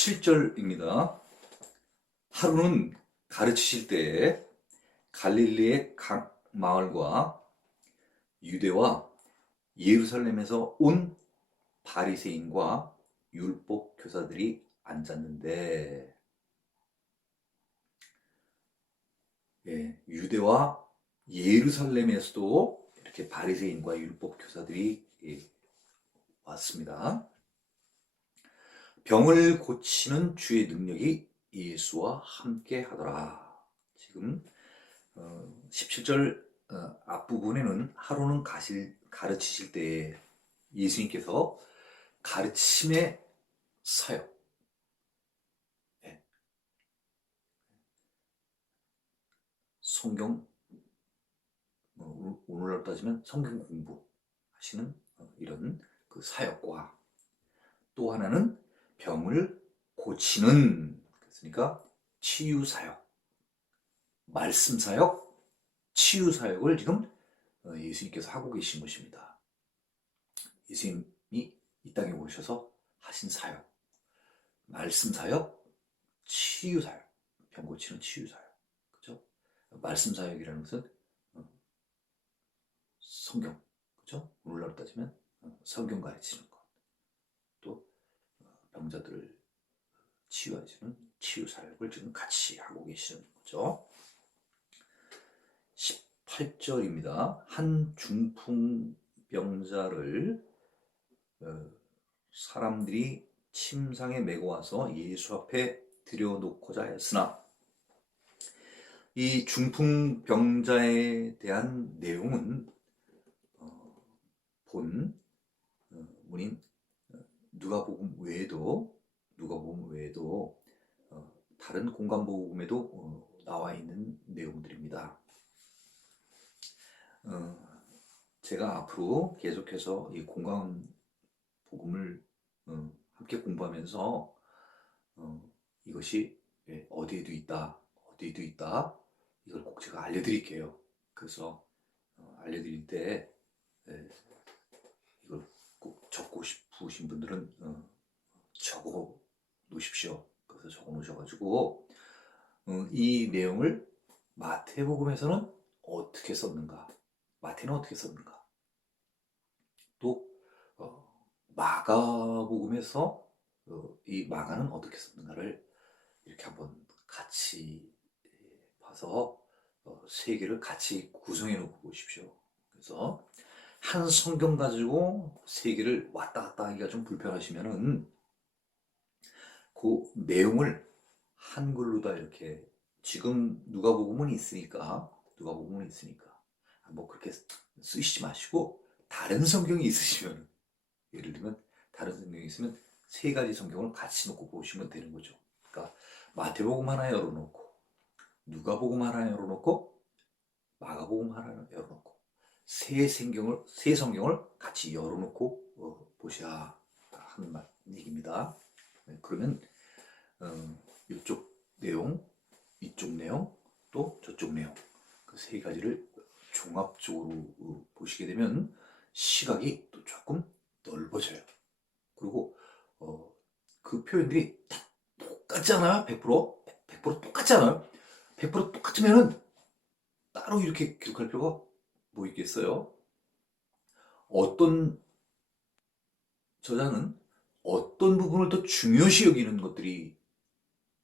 17절입니다. 하루는 가르치실 때에 갈릴리의 각 마을과 유대와 예루살렘에서 온 바리새인과 율법 교사들이 앉았는데, 유대와 예루살렘에서도 이렇게 바리새인과 율법 교사들이 왔습니다. 병을 고치는 주의 능력이 예수와 함께 하더라. 지금 17절 앞부분에는 하루는 가르치실 때에 예수님께서 가르침의 사역, 성경, 오늘날 따지면 성경 공부하시는 이런 그 사역과, 또 하나는 병을 고치는, 그러니까 치유 사역, 말씀 사역, 치유 사역을 지금 예수님께서 하고 계신 것입니다. 예수님이 이 땅에 오셔서 하신 사역, 말씀 사역, 치유 사역, 병 고치는 치유 사역, 그죠? 말씀 사역이라는 것은 성경, 그죠? 오늘날로 따지면 성경 가르치는 것, 또 병자들을 치유하시는 치유 사역을 지금 같이 하고 계시는 거죠. 18절입니다. 한 중풍병자를 사람들이 침상에 메고 와서 예수 앞에 들여놓고자 했으나, 이 중풍병자에 대한 내용은 본 문인 누가복음 외에도 다른 공간복음에도 나와 있는 내용들입니다. 제가 앞으로 계속해서 이 공간복음을 함께 공부하면서 이것이 어디에도 있다, 이걸 꼭 제가 알려드릴게요. 그래서 알려드릴 때 이걸 꼭 적고 싶으신 분들은 적어 놓으십시오. 그래서 적어 놓으셔가지고 이 내용을 마태복음에서는 어떻게 썼는가, 마태는 어떻게 썼는가, 또 마가복음에서 이 마가는 어떻게 썼는가를 이렇게 한번 같이 봐서 세 개를 같이 구성해 놓고 보십시오. 그래서 한 성경 가지고 세 개를 왔다 갔다 하기가 좀 불편하시면은 그 내용을 한글로 다 이렇게, 지금 누가복음은 있으니까 뭐 그렇게 쓰시지 마시고, 다른 성경이 있으시면, 예를 들면 다른 성경이 있으면 세 가지 성경을 같이 놓고 보시면 되는 거죠. 그러니까 마태복음 하나 열어놓고, 누가복음 하나 열어놓고, 마가복음 하나 열어놓고, 세 성경을 같이 열어놓고 보셔야 하는 얘기입니다. 그러면 이쪽 내용, 이쪽 내용, 또 저쪽 내용, 그 세 가지를 종합적으로 보시게 되면 시각이 또 조금 넓어져요. 그리고 그 표현들이 다 똑같지 않아요? 100% 똑같지 않아요? 100% 똑같으면은 따로 이렇게 기록할 필요가 뭐 있겠어요? 어떤 저자는 어떤 부분을 더 중요시 여기는 것들이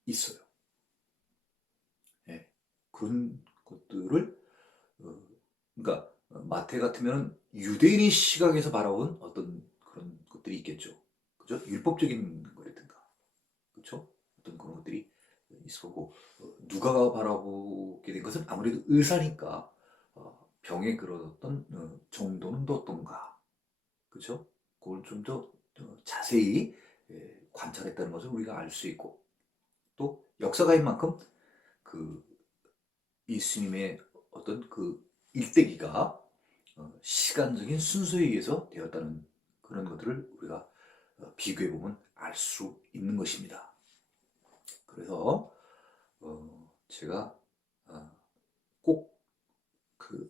있어요. 그런 것들을 그러니까 마태 같으면 유대인의 시각에서 바라본 어떤 그런 것들이 있겠죠. 그죠? 율법적인 거라든가, 그렇죠? 어떤 그런 것들이 있을 거고, 누가가 바라보게 된 것은 아무래도 의사니까 병의 그런 어떤 정도는 더 어떤가, 그렇죠? 그걸 좀 더 자세히 관찰했다는 것을 우리가 알 수 있고, 또 역사가인 만큼 그 예수님의 어떤 그 일대기가 시간적인 순서에 의해서 되었다는 그런 것들을 우리가 비교해 보면 알 수 있는 것입니다. 그래서 제가 꼭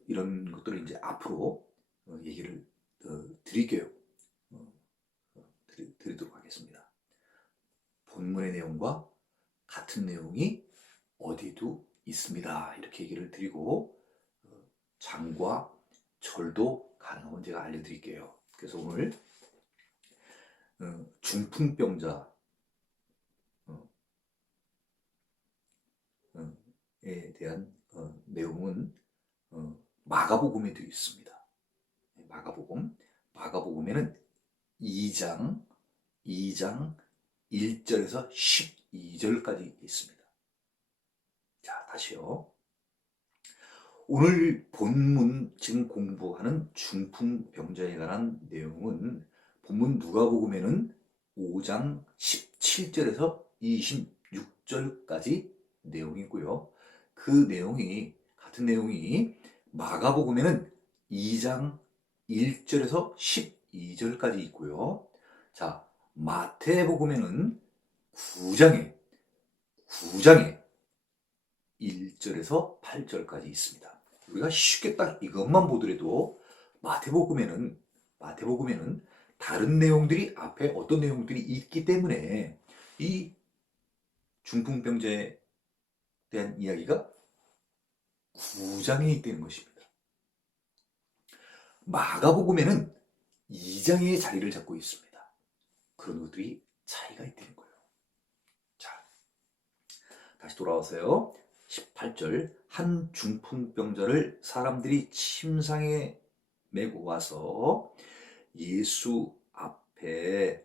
이런 것들을 이제 앞으로 얘기를 드릴게요. 드리도록 하겠습니다. 본문의 내용과 같은 내용이 어디에도 있습니다. 이렇게 얘기를 드리고 장과 절도 가능하면 제가 알려드릴게요. 그래서 오늘 중풍병자에 대한 내용은 마가복음에도 있습니다. 마가복음에는 2장 1절에서 12절까지 있습니다. 자, 다시요. 오늘 본문 지금 공부하는 중풍병자에 관한 내용은 본문 누가복음에는 5장 17절에서 26절까지 내용이고요. 같은 내용이 마가복음에는 2장 1절에서 12절까지 있고요. 자, 마태복음에는 9장에 1절에서 8절까지 있습니다. 우리가 쉽게 딱 이것만 보더라도 마태복음에는 다른 내용들이 앞에 어떤 내용들이 있기 때문에 이 중풍병자에 대한 이야기가 9장에 있다는 것입니다. 마가복음에는 2장에 자리를 잡고 있습니다. 그런 것들이 차이가 있다는 거예요. 자, 다시 돌아와서요. 18절, 한 중풍병자를 사람들이 침상에 메고 와서 예수 앞에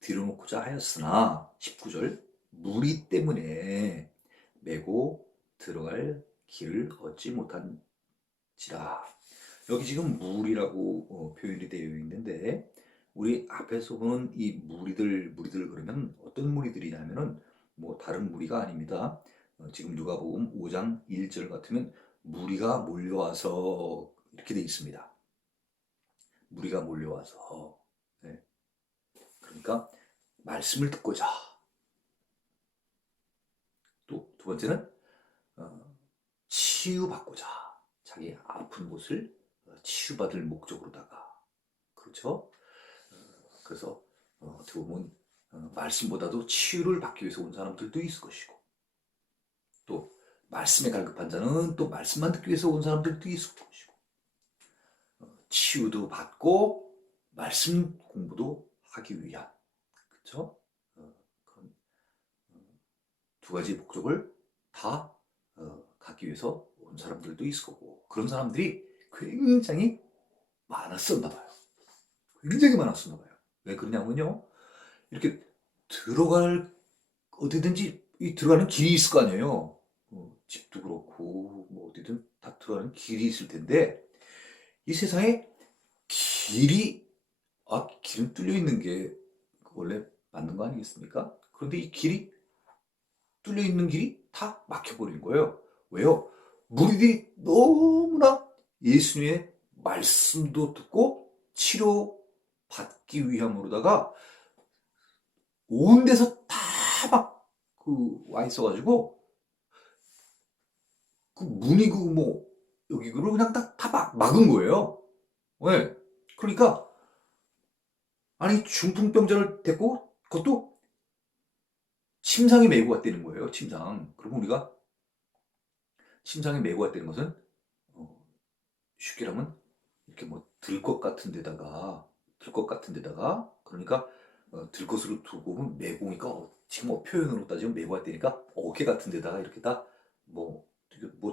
들여놓고자 하였으나 19절, 무리 때문에 메고 들어갈 길을 얻지 못한지라. 여기 지금 무리라고 표현이 되어 있는데 우리 앞에서 보는 이 무리들 그러면 어떤 무리들이냐면은 뭐 다른 무리가 아닙니다. 지금 누가복음 5장 1절 같으면 무리가 몰려와서 이렇게 되어 있습니다. 무리가 몰려와서. 네. 그러니까 말씀을 듣고자. 또 두 번째는 치유받고자. 자기 아픈 곳을 치유받을 목적으로다가. 그렇죠? 그래서 어떻게 보면 말씀보다도 치유를 받기 위해서 온 사람들도 있을 것이고, 또 말씀에 갈급한 자는 또 말씀만 듣기 위해서 온 사람들도 있을 것이고, 치유도 받고 말씀 공부도 하기 위한, 그렇죠? 그런 두 가지 목적을 다 갖기 위해서 온 사람들도 있을 거고, 그런 사람들이 굉장히 많았었나 봐요. 굉장히 많았었나 봐요. 왜 그러냐면요, 이렇게 어디든지 들어가는 길이 있을 거 아니에요. 집도 그렇고 뭐 어디든 다 들어가는 길이 있을 텐데 이 세상에 길은 뚫려 있는 게 원래 맞는 거 아니겠습니까? 그런데 이 길이 뚫려 있는 길이 다 막혀버린 거예요. 왜요? 무리들이 너무나 예수님의 말씀도 듣고 치료받기 위함으로다가 온 데서 다 막 와 있어가지고 그 문이 여기 그냥 다 막은 거예요. 왜? 그러니까 아니 중풍병자를 데리고 그것도 침상에 메고 왔다는 거예요. 침상. 그러면 우리가 침상에 메고 왔다는 것은 쉽게 하면 이렇게 들 것 같은 데다가 그러니까 들것으로 두고 보면 메고 오니까 지금 표현으로 따지면 메고 왔다니까 어깨 같은 데다가 이렇게 다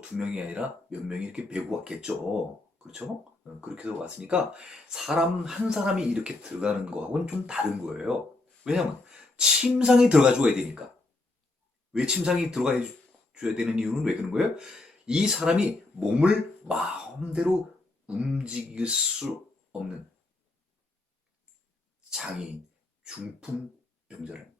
두 명이 아니라 몇 명이 이렇게 메고 왔겠죠. 그렇죠? 그렇게 해서 왔으니까 사람 한 사람이 이렇게 들어가는 거하고는 좀 다른 거예요. 왜냐면 침상에 들어가 줘야 되니까. 왜 침상에 들어가 줘야 되는 이유는 왜 그런 거예요? 이 사람이 몸을 마음대로 움직일 수 없는 장애인, 중풍병자라는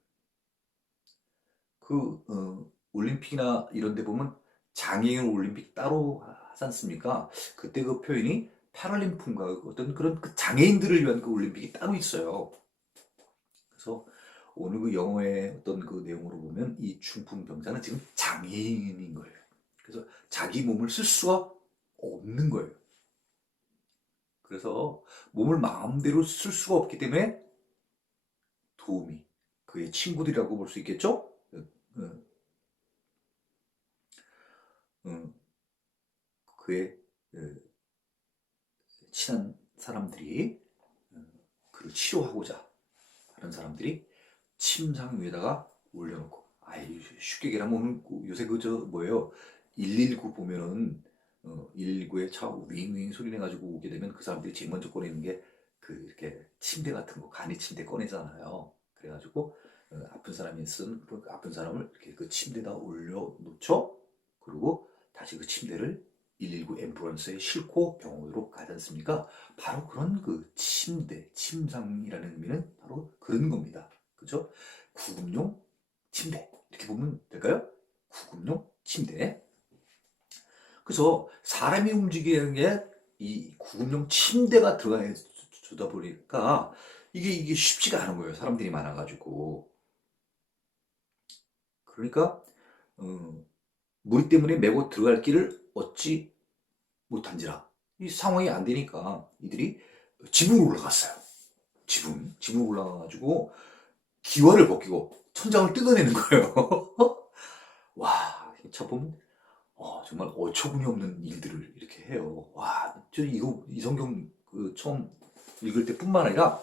거예요. 올림픽이나 이런 데 보면 장애인 올림픽 따로 하지 않습니까? 그때 그 표현이 패럴림픽인가 어떤 그런 그 장애인들을 위한 그 올림픽이 따로 있어요. 그래서 오늘 그 영어의 어떤 그 내용으로 보면 이 중풍병자는 지금 장애인인 거예요. 그래서 자기 몸을 쓸 수가 없는 거예요. 그래서 몸을 마음대로 쓸 수가 없기 때문에 도움이 그의 친구들이라고 볼 수 있겠죠? 그의 친한 사람들이 그를 치료하고자 하는 사람들이 침상 위에다가 올려놓고, 쉽게 얘기하면 요새 뭐예요? 119 보면은 119에 차 윙윙 소리 내가지고 오게 되면 그 사람들이 제일 먼저 꺼내는 게 이렇게 침대 같은 거, 간이 침대 꺼내잖아요. 그래가지고 아픈 사람이 있으면 그 아픈 사람을 이렇게 그 침대에다 올려놓죠. 그리고 다시 그 침대를 119 앰뷸런스에 싣고 병원으로 가지 않습니까? 바로 그런 그 침대, 침상이라는 의미는 바로 그런 겁니다. 그죠? 구급용 침대. 이렇게 보면 될까요? 구급용 침대. 그래서 사람이 움직이는 게 이 구급용 침대가 들어가 주다 보니까 이게 쉽지가 않은 거예요. 사람들이 많아가지고. 그러니까 무리 때문에 메고 들어갈 길을 얻지 못한지라. 이 상황이 안 되니까 이들이 지붕으로 올라갔어요. 지붕으로 올라가가지고 기와를 벗기고 천장을 뜯어내는 거예요. 와, 참 보면 정말 어처구니 없는 일들을 이렇게 해요. 와, 저 이 성경 처음 읽을 때뿐만 아니라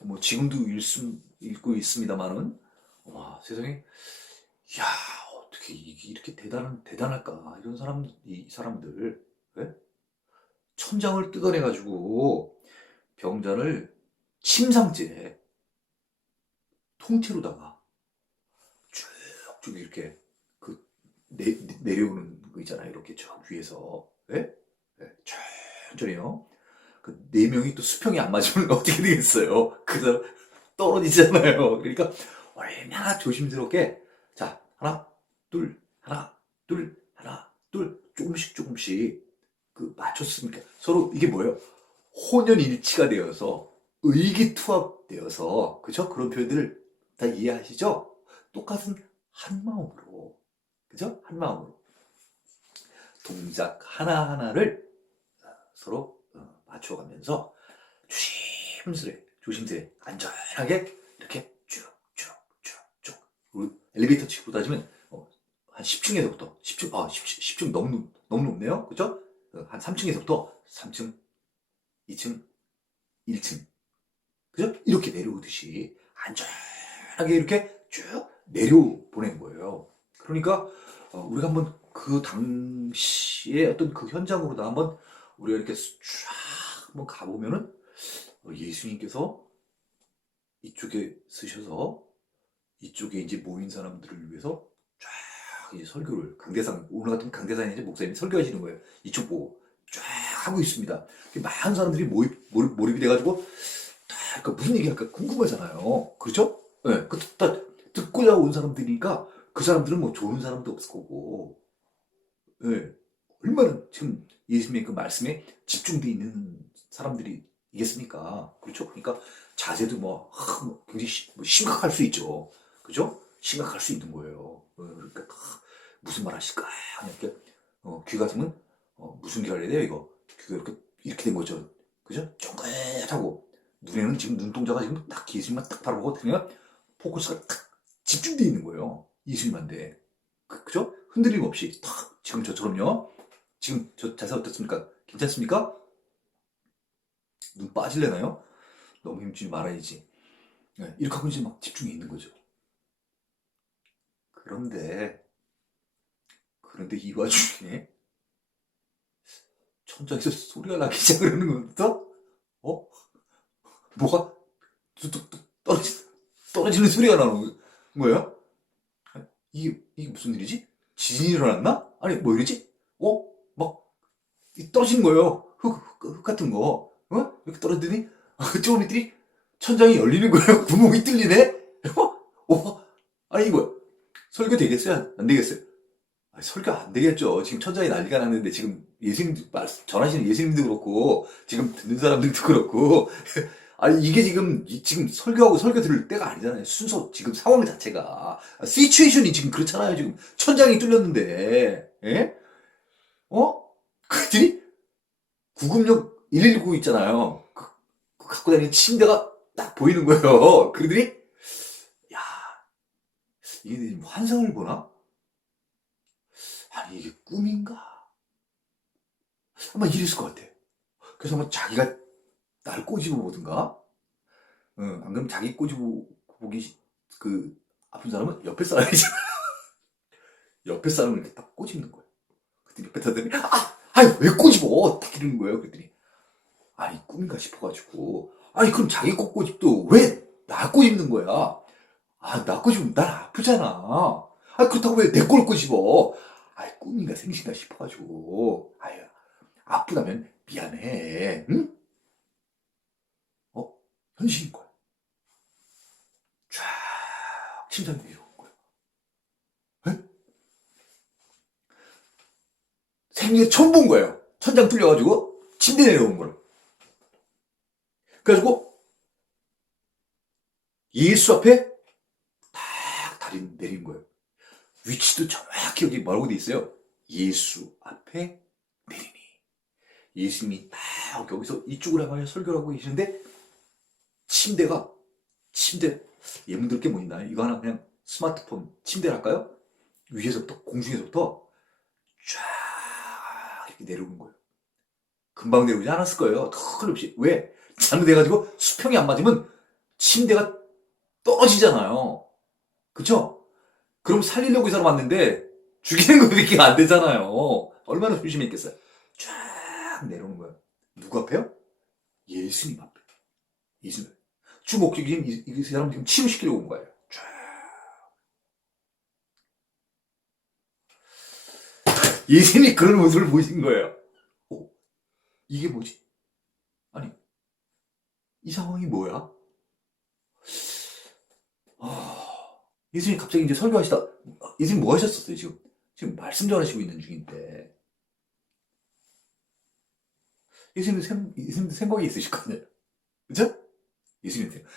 뭐 지금도 읽고 있습니다만은, 와, 세상에, 야, 어떻게 이게 이렇게 대단할까? 이 사람들, 네? 천장을 뜯어내가지고 병자를 침상째에 통째로다가 쭉쭉 이렇게 내려오는 거 있잖아요. 이렇게 쭉 위에서. 네? 네, 천천히요. 그 4명이 또 수평이 안 맞으면 어떻게 되겠어요? 그래서 떨어지잖아요. 그러니까 얼마나 조심스럽게, 자, 하나, 둘, 하나, 둘, 하나, 둘, 조금씩 맞췄습니까? 서로 이게 뭐예요? 혼연일치가 되어서 의기투합되어서, 그죠? 그런 표현들을 다 이해하시죠? 똑같은 한 마음으로, 그죠? 한 마음으로 동작 하나하나를 서로 맞춰가면서 조심스레 안전하게 이렇게 쭉쭉쭉쭉. 엘리베이터 치고 따지면 한 10층에서부터 10층 너무 높네요. 그죠? 한 3층에서부터 3층, 2층, 1층, 그죠? 이렇게 내려오듯이 안전하게 이렇게 쭉 내려보낸 거예요. 그러니까 우리가 한번 그 당시에 어떤 그 현장으로다 한번 우리가 이렇게 쫙 한번 가보면은 예수님께서 이쪽에 쓰셔서 이쪽에 이제 모인 사람들을 위해서 쫙 이제 설교를 오늘 같은 강대상에 이제 목사님이 설교하시는 거예요. 이쪽 보고 쫙 하고 있습니다. 많은 사람들이 몰입이 돼가지고 다 무슨 얘기할까 궁금하잖아요. 그렇죠? 네, 다 듣고자 온 사람들이니까 그 사람들은 뭐 좋은 사람도 없을 거고, 네, 얼마나 지금 예수님의 그 말씀에 집중돼 있는 사람들이겠습니까? 그렇죠? 그러니까 자세도 굉장히 심각할 수 있죠. 그죠? 심각할 수 있는 거예요. 그러니까 무슨 말 하실까? 이렇게 귀 같으면 무슨 귀를 해야 돼요, 이거? 귀가 이렇게 된 거죠. 그죠? 쫑긋하고 눈에는 지금 눈동자가 지금 딱 예수님만 딱 바라보고 그냥 포커스가 딱 집중돼 있는 거예요. 예수님한테. 그죠? 흔들림 없이 탁 지금 저처럼요. 지금 저 자세 어떻습니까? 괜찮습니까? 눈 빠질래나요? 너무 힘주지 말아야지. 네, 이렇게 하고 이제 막 집중해 있는 거죠. 그런데 이 와중에 천장에서 소리가 나기 시작하는 것부터 뭐가 뚝뚝뚝 떨어지는 소리가 나는 거예요. 이게 무슨 일이지? 지진이 일어났나? 아니 뭐 이러지? 막 떨어지는 거예요. 흙 같은 거. 이렇게 떨어지더니 조금 있더니 천장이 열리는 거예요. 구멍이 뚫리네? 아니 이거 설교 되겠어요? 안 되겠어요? 설교 안 되겠죠. 지금 천장이 난리가 났는데 지금 전하시는 예수님도 그렇고 지금 듣는 사람들도 그렇고 아니 이게 지금 설교 들을 때가 아니잖아요. 순서 지금 상황 자체가 시츄에이션이 지금 그렇잖아요. 지금 천장이 뚫렸는데 예? 그랬더니 구급용 119 있잖아요. 갖고 다니는 침대가 딱 보이는 거예요. 그러더니 야 이게 지금 환상을 보나? 아니, 이게 꿈인가? 아마 이랬을 것 같아. 그래서 뭐 자기가 나를 꼬집어 보든가, 안 그러면 자기 꼬집어 보기, 그, 아픈 사람은 옆에 사람이잖아. 옆에 사람을 이렇게 딱 꼬집는 거야. 그랬더니 옆에 사람들이, 아니, 왜 꼬집어? 딱 이러는 거예요. 그랬더니, 아니, 꿈인가 싶어가지고, 아니, 그럼 자기 꼬집도 왜 나 꼬집는 거야? 나 꼬집으면 난 아프잖아. 그렇다고 왜 내 꼴 꼬집어? 꿈인가 생신가 싶어가지고, 아프다면 미안해. 응? 현실인 거야. 쫙, 심장이 내려오는 거야. 응? 생일에 처음 본 거예요. 천장 뚫려가지고, 침대 내려오는 거야. 그래가지고, 예수 앞에 딱 다리 내린 거예요. 위치도 정확히 여기 뭐라고 돼 있어요? 예수 앞에 내리니. 예수님이 딱 여기서 이쪽으로 향하여 설교를 하고 계시는데, 침대, 예문들 게 뭐 있나요? 이거 하나 그냥 스마트폰 침대랄까요? 위에서부터, 공중에서부터 쫙 이렇게 내려오는 거예요. 금방 내려오지 않았을 거예요. 털없이. 왜? 잘못해가지고 수평이 안 맞으면 침대가 떨어지잖아요. 그쵸? 그럼 살리려고 이 사람 왔는데 죽이는 거밖에 안 되잖아요. 얼마나 조심했겠어요. 쫙 내려오는 거예요. 누구 앞에요? 예수님 앞에. 예수님. 주목적이 지금 이 사람 지금 치유시키려고 온 거예요. 쫙. 예수님이 그런 모습을 보신 거예요. 이게 뭐지? 아니, 이 상황이 뭐야? 예수님 갑자기 이제 설교하시다, 예수님 뭐 하셨었어요, 지금? 지금 말씀 전하시고 있는 중인데. 예수님도 생각이 있으실 거 아니에요? 그죠? 예수님 생각.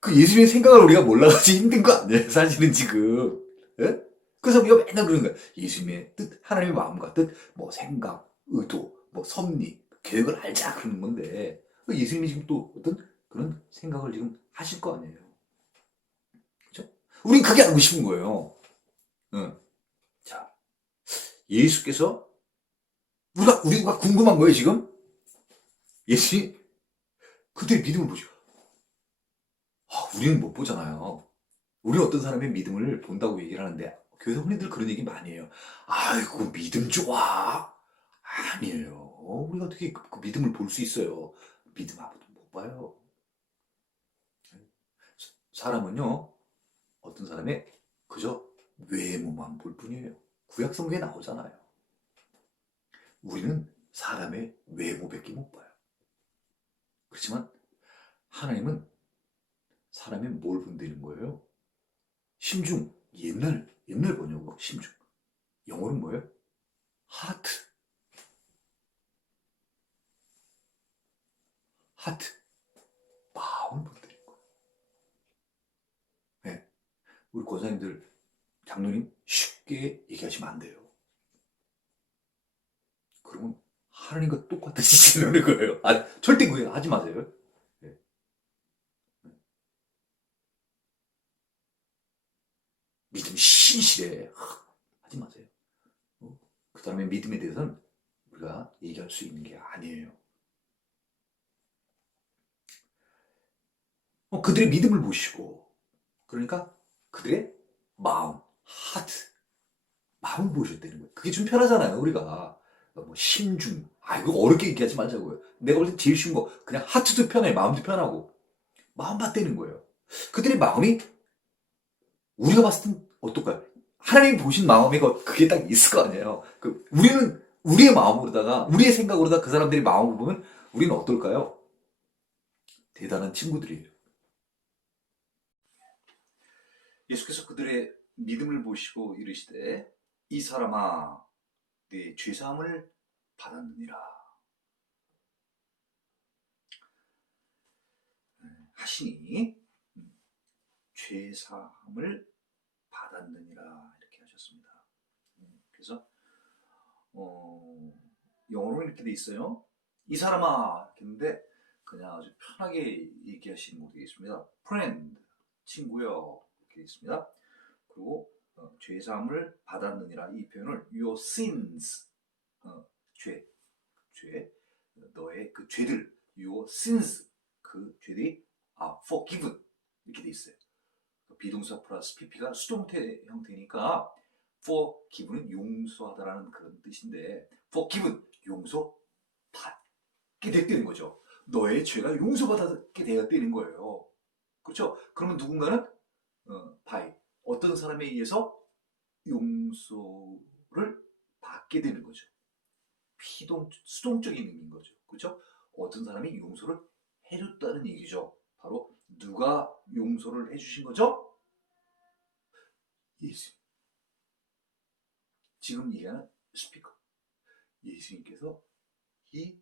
그 예수님의 생각을 우리가 몰라가지고 힘든 거 아니에요, 사실은 지금. 예? 그래서 우리가 맨날 그러는 거야. 예수님의 뜻, 하나님의 마음과 뜻, 뭐 생각, 의도, 뭐 섭리, 계획을 알자 그러는 건데, 예수님이 지금 또 어떤 그런 생각을 지금 하실 거 아니에요. 그죠? 우린 그게 알고 싶은 거예요. 응. 자, 예수께서, 우리가 궁금한 거예요, 지금? 예수님, 그들의 믿음을 보시고. 우리는 못 보잖아요. 우리 어떤 사람의 믿음을 본다고 얘기를 하는데, 교회에서 흔히들 그런 얘기 많이 해요. 아이고, 믿음 좋아. 아니에요. 우리가 어떻게 그 믿음을 볼 수 있어요? 믿음 아무도 못 봐요. 사람은요, 어떤 사람의 그저 외모만 볼 뿐이에요. 구약성경에 나오잖아요. 우리는 사람의 외모밖에 못 봐요. 그렇지만 하나님은 사람의 뭘 본다는 거예요? 심중. 옛날 번역으로 심중. 영어로는 뭐예요? 하트. 하트. 마음을 본다는 거예요. 네. 우리 권사님들, 장로님 쉽게 얘기하시면 안 돼요. 그러면 하나님과 똑같은 짓을 하는 거예요. 절대 그거 하지 마세요. 네. 믿음이 신실해. 하지 마세요. 그 사람의 믿음에 대해서는 우리가 얘기할 수 있는 게 아니에요. 그들의 믿음을 보시고, 그러니까 그들의 마음, 하트, 마음을 보셨다는 거예요. 그게 좀 편하잖아요, 우리가. 뭐 심중, 이거 어렵게 얘기하지 말자고요. 내가 볼 때 제일 쉬운 거, 그냥 하트도 편해, 마음도 편하고. 마음 봤다는 거예요. 그들의 마음이 우리가 봤을 땐 어떨까요? 하나님이 보신 마음이 그게 딱 있을 거 아니에요. 우리는 우리의 마음으로다가, 우리의 생각으로다가 그 사람들의 마음을 보면 우리는 어떨까요? 대단한 친구들이에요. 예수께서 그들의 믿음을 보시고 이르시되, 이 사람아, 네 죄사함을 받았느니라 하시니, 죄사함을 받았느니라 이렇게 하셨습니다. 그래서 영어로는 이렇게 돼 있어요. 이 사람아 했는데 그냥 아주 편하게 얘기하시는 거 되겠습니다. friend, 친구요 이렇게 있습니다. 그리고 죄사함을 받았느니라 이 표현을 your sins 죄 너의 그 죄들 your sins 그 죄들이 are forgiven 이렇게 돼 있어요. 비동사 플러스 pp가 수동태 형태니까 forgiven은 용서하다라는 그런 뜻인데 forgiven 용서받게 됐다는 거죠. 너의 죄가 용서받게 되었다는 거예요. 그렇죠? 그러면 누군가는 by 어떤 사람에 의해서 용서를 받게 되는 거죠. 수동적인 의미인 거죠. 그렇죠? 어떤 사람이 용서를 해줬다는 얘기죠. 바로 누가 용서를 해주신 거죠? 예수. 지금 얘기하는 스피커. 예수님께서 이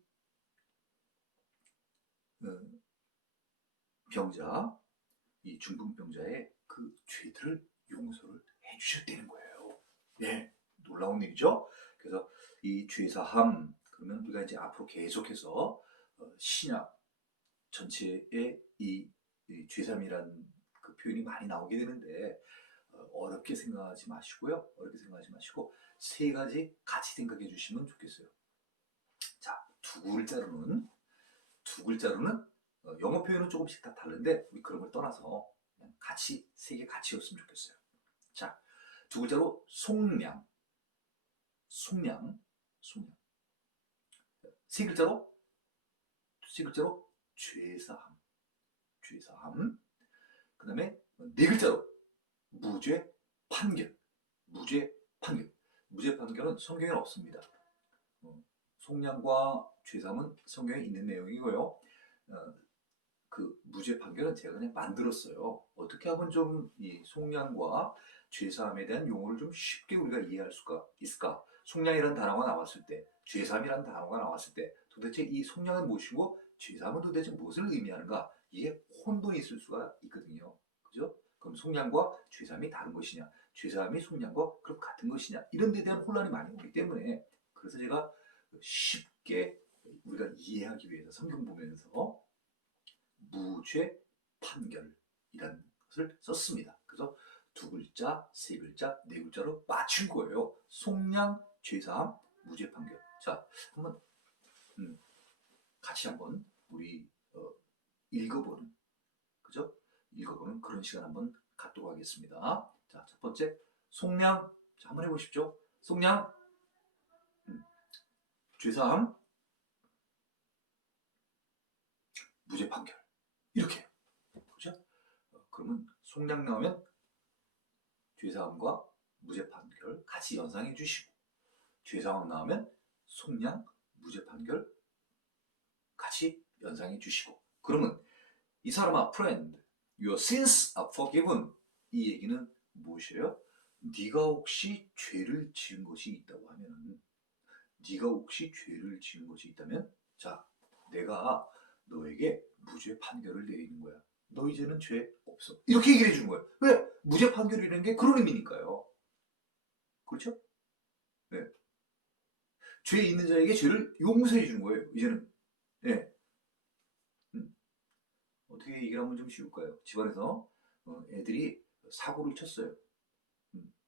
병자, 이 중풍병자의 그 죄들을 용서를 해주셨다는 거예요. 예, 놀라운 일이죠. 그래서 이 죄사함 그러면 우리가 이제 앞으로 계속해서 신약 전체에 이 죄사함이라는 그 표현이 많이 나오게 되는데 어렵게 생각하지 마시고요. 어렵게 생각하지 마시고 세 가지 같이 생각해 주시면 좋겠어요. 자, 두 글자로는 영어 표현은 조금씩 다 다른데 우리 그런 걸 떠나서 그냥 같이 세 개 같이 였으면 좋겠어요. 자, 두 글자로 속량. 세 글자로 죄사함. 그 다음에 네 글자로 무죄 판결. 무죄 판결은 성경에는 없습니다. 속량과 죄사함은 성경에 있는 내용이고요. 그 무죄 판결은 제가 그냥 만들었어요. 어떻게 하면 좀 이 속량과 죄사함에 대한 용어를 좀 쉽게 우리가 이해할 수가 있을까? 속량이라는 단어가 나왔을 때, 죄사함이라는 단어가 나왔을 때 도대체 이 속량은 무엇이고 죄사함은 도대체 무엇을 의미하는가? 이게 혼돈이 있을 수가 있거든요. 그죠? 그럼 속량과 죄사함이 다른 것이냐? 죄사함이 속량과 그럼 같은 것이냐? 이런 데 대한 혼란이 많이 오기 때문에 그래서 제가 쉽게 우리가 이해하기 위해서 성경 보면서 무죄 판결이라는 것을 썼습니다. 그래서 두 글자, 세 글자, 네 글자로 맞춘 거예요. 속량, 죄사함, 무죄 판결. 자, 한번 같이 한번 우리 읽어보는 그런 시간 한번 갖도록 하겠습니다. 자, 첫 번째 속량. 자, 한번 해보십시오. 속량, 죄사함, 무죄 판결. 이렇게. 그죠? 그러면 속량 나오면 죄사함과 무죄 판결 같이 연상해 주시고, 죄사함 나오면 속량, 무죄 판결 같이 연상해 주시고, 그러면 이 사람아, friend, your sins are forgiven. 이 얘기는 무엇이에요? 네가 혹시 죄를 지은 것이 있다고 하면, 자, 내가 너에게 무죄 판결을 내리는 거야. 너 이제는 죄 없어. 이렇게 얘기를 해주는 거예요. 왜? 무죄 판결이라는 게 그런 의미니까요. 그렇죠? 네. 죄 있는 자에게 죄를 용서해 주는 거예요. 이제는. 네. 어떻게 얘기를 하면 좀 쉬울까요? 집안에서 애들이 사고를 쳤어요.